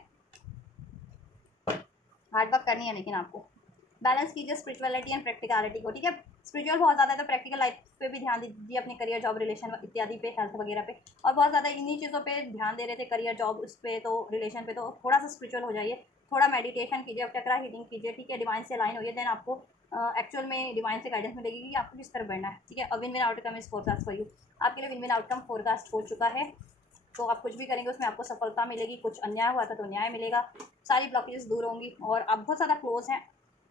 हार्डवर्क करनी है लेकिन आपको बैलेंस कीजिए स्पिरिचुअलिटी एंड प्रैक्टिकलिटी को। ठीक है, स्पिरिचुअल बहुत ज़्यादा है तो प्रैक्टिकल लाइफ पे भी ध्यान दीजिए, अपने करियर जॉब रिलेशन इत्यादि पे, हेल्थ वगैरह पे, और बहुत ज़्यादा इन्हीं चीज़ों पे ध्यान दे रहे थे, करियर जॉब उस पे तो रिलेशन पे, तो थोड़ा सा स्पिरिचुअल हो जाइए, थोड़ा मेडिटेशन कीजिए, चक्रा हीलिंग कीजिए। ठीक है, डिवाइन से अलाइन होइए, देन आपको एक्चुअल में डिवाइन से गाइडेंस मिलेगी कि आपको किस तरफ बढ़ना है। ठीक है, और win win outcome is forecast for you, आपके लिए विन विन आउटकम फोरकास्ट हो चुका है, तो आप कुछ भी करेंगे उसमें आपको सफलता मिलेगी, कुछ अन्याय हुआ था तो न्याय मिलेगा, सारी ब्लॉकेजेस दूर होंगी, और आप बहुत ज़्यादा क्लोज हैं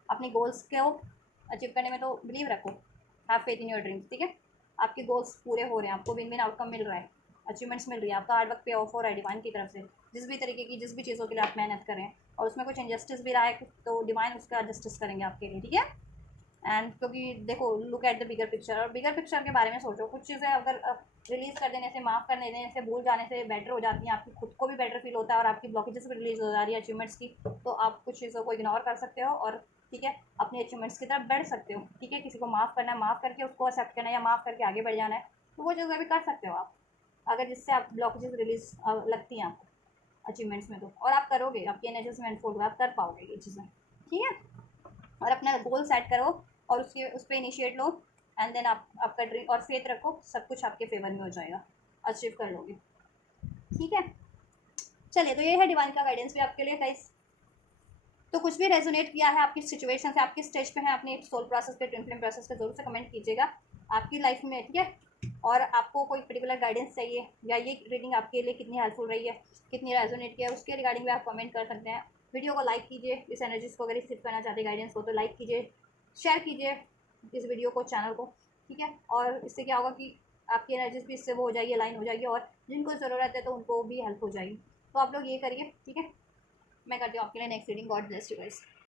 अपनी गोल्स को अचीव करने में, तो बिलीव रखो, have faith in your dreams. ठीक है, आपके गोल्स पूरे हो रहे हैं, आपको विन विन आउटकम मिल रहा है, अचीवमेंट्स मिल रही है, आपका हार्डवर्क पे ऑफ हो रहा है डिवाइन की तरफ से, जिस भी तरीके की जिस भी चीज़ों के लिए आप मेहनत करें, और उसमें कुछ इनजस्टिस भी रहा है तो डिवाइन उसका जस्टिस करेंगे आपके लिए। ठीक है, एंड क्योंकि देखो, look at the bigger picture, और बिगर पिक्चर के बारे में सोचो, कुछ चीज़ें अगर रिलीज़ कर देने से, माफ़ कर देने से, भूल जाने से बेटर हो जाती हैं, आपकी खुद को भी बेटर फील होता है और आपकी ब्लॉकेजेस भी रिलीज हो जा रही है अचीवमेंट्स की, तो आप कुछ चीज़ों को इग्नोर कर सकते हो और ठीक है अपने अचीवमेंट्स की तरफ बढ़ सकते हो। ठीक है, किसी को माफ़ करना है, माफ़ करके उसको एक्सेप्ट करना है, या माफ़ करके आगे बढ़ जाना है, तो वो चीज़ें भी कर सकते हो आप, अगर जिससे आप ब्लॉकेजेस रिलीज लगती हैं आपको अचीवमेंट्स में, तो और आप करोगे, आपकी एनर्जीज में अनफोल्ड आप कर पाओगे ये चीज़ें। ठीक है, और अपना गोल सेट करो और उसके उस पर इनिशिएट लो, एंड देन आप आपका ड्रीम और फेथ रखो, सब कुछ आपके फेवर में हो जाएगा, अचीव कर लोगे। ठीक है, चलिए, तो ये है डिवाइन का गाइडेंस भी आपके लिए गाइस। तो कुछ भी रेजोनेट किया है आपकी सिचुएशन से, आपकी स्टेज पे है अपने सोल प्रोसेस पे, ट्विन फ्लेम प्रोसेस पे, जरूर से कमेंट कीजिएगा आपकी लाइफ में। ठीक है, और आपको कोई पर्टिकुलर गाइडेंस चाहिए या ये रीडिंग आपके लिए कितनी हेल्पफुल रही है, कितनी रेजोनेट किया है, उसके रिगार्डिंग भी आप कमेंट कर सकते हैं। वीडियो को लाइक कीजिए, इस एनर्जीज को अगर रिसीव करना चाहते हैं गाइडेंस को, तो लाइक कीजिए, शेयर कीजिए इस वीडियो को, चैनल को। ठीक है, और इससे क्या होगा कि आपकी एनर्जीज भी इससे वो हो जाएगी, अलाइन हो जाएगी, और जिनको ज़रूरत है तो उनको भी हेल्प हो जाएगी, तो आप लोग ये करिए। ठीक है, मैं करती हूँ आपके लिए next reading. God bless you guys.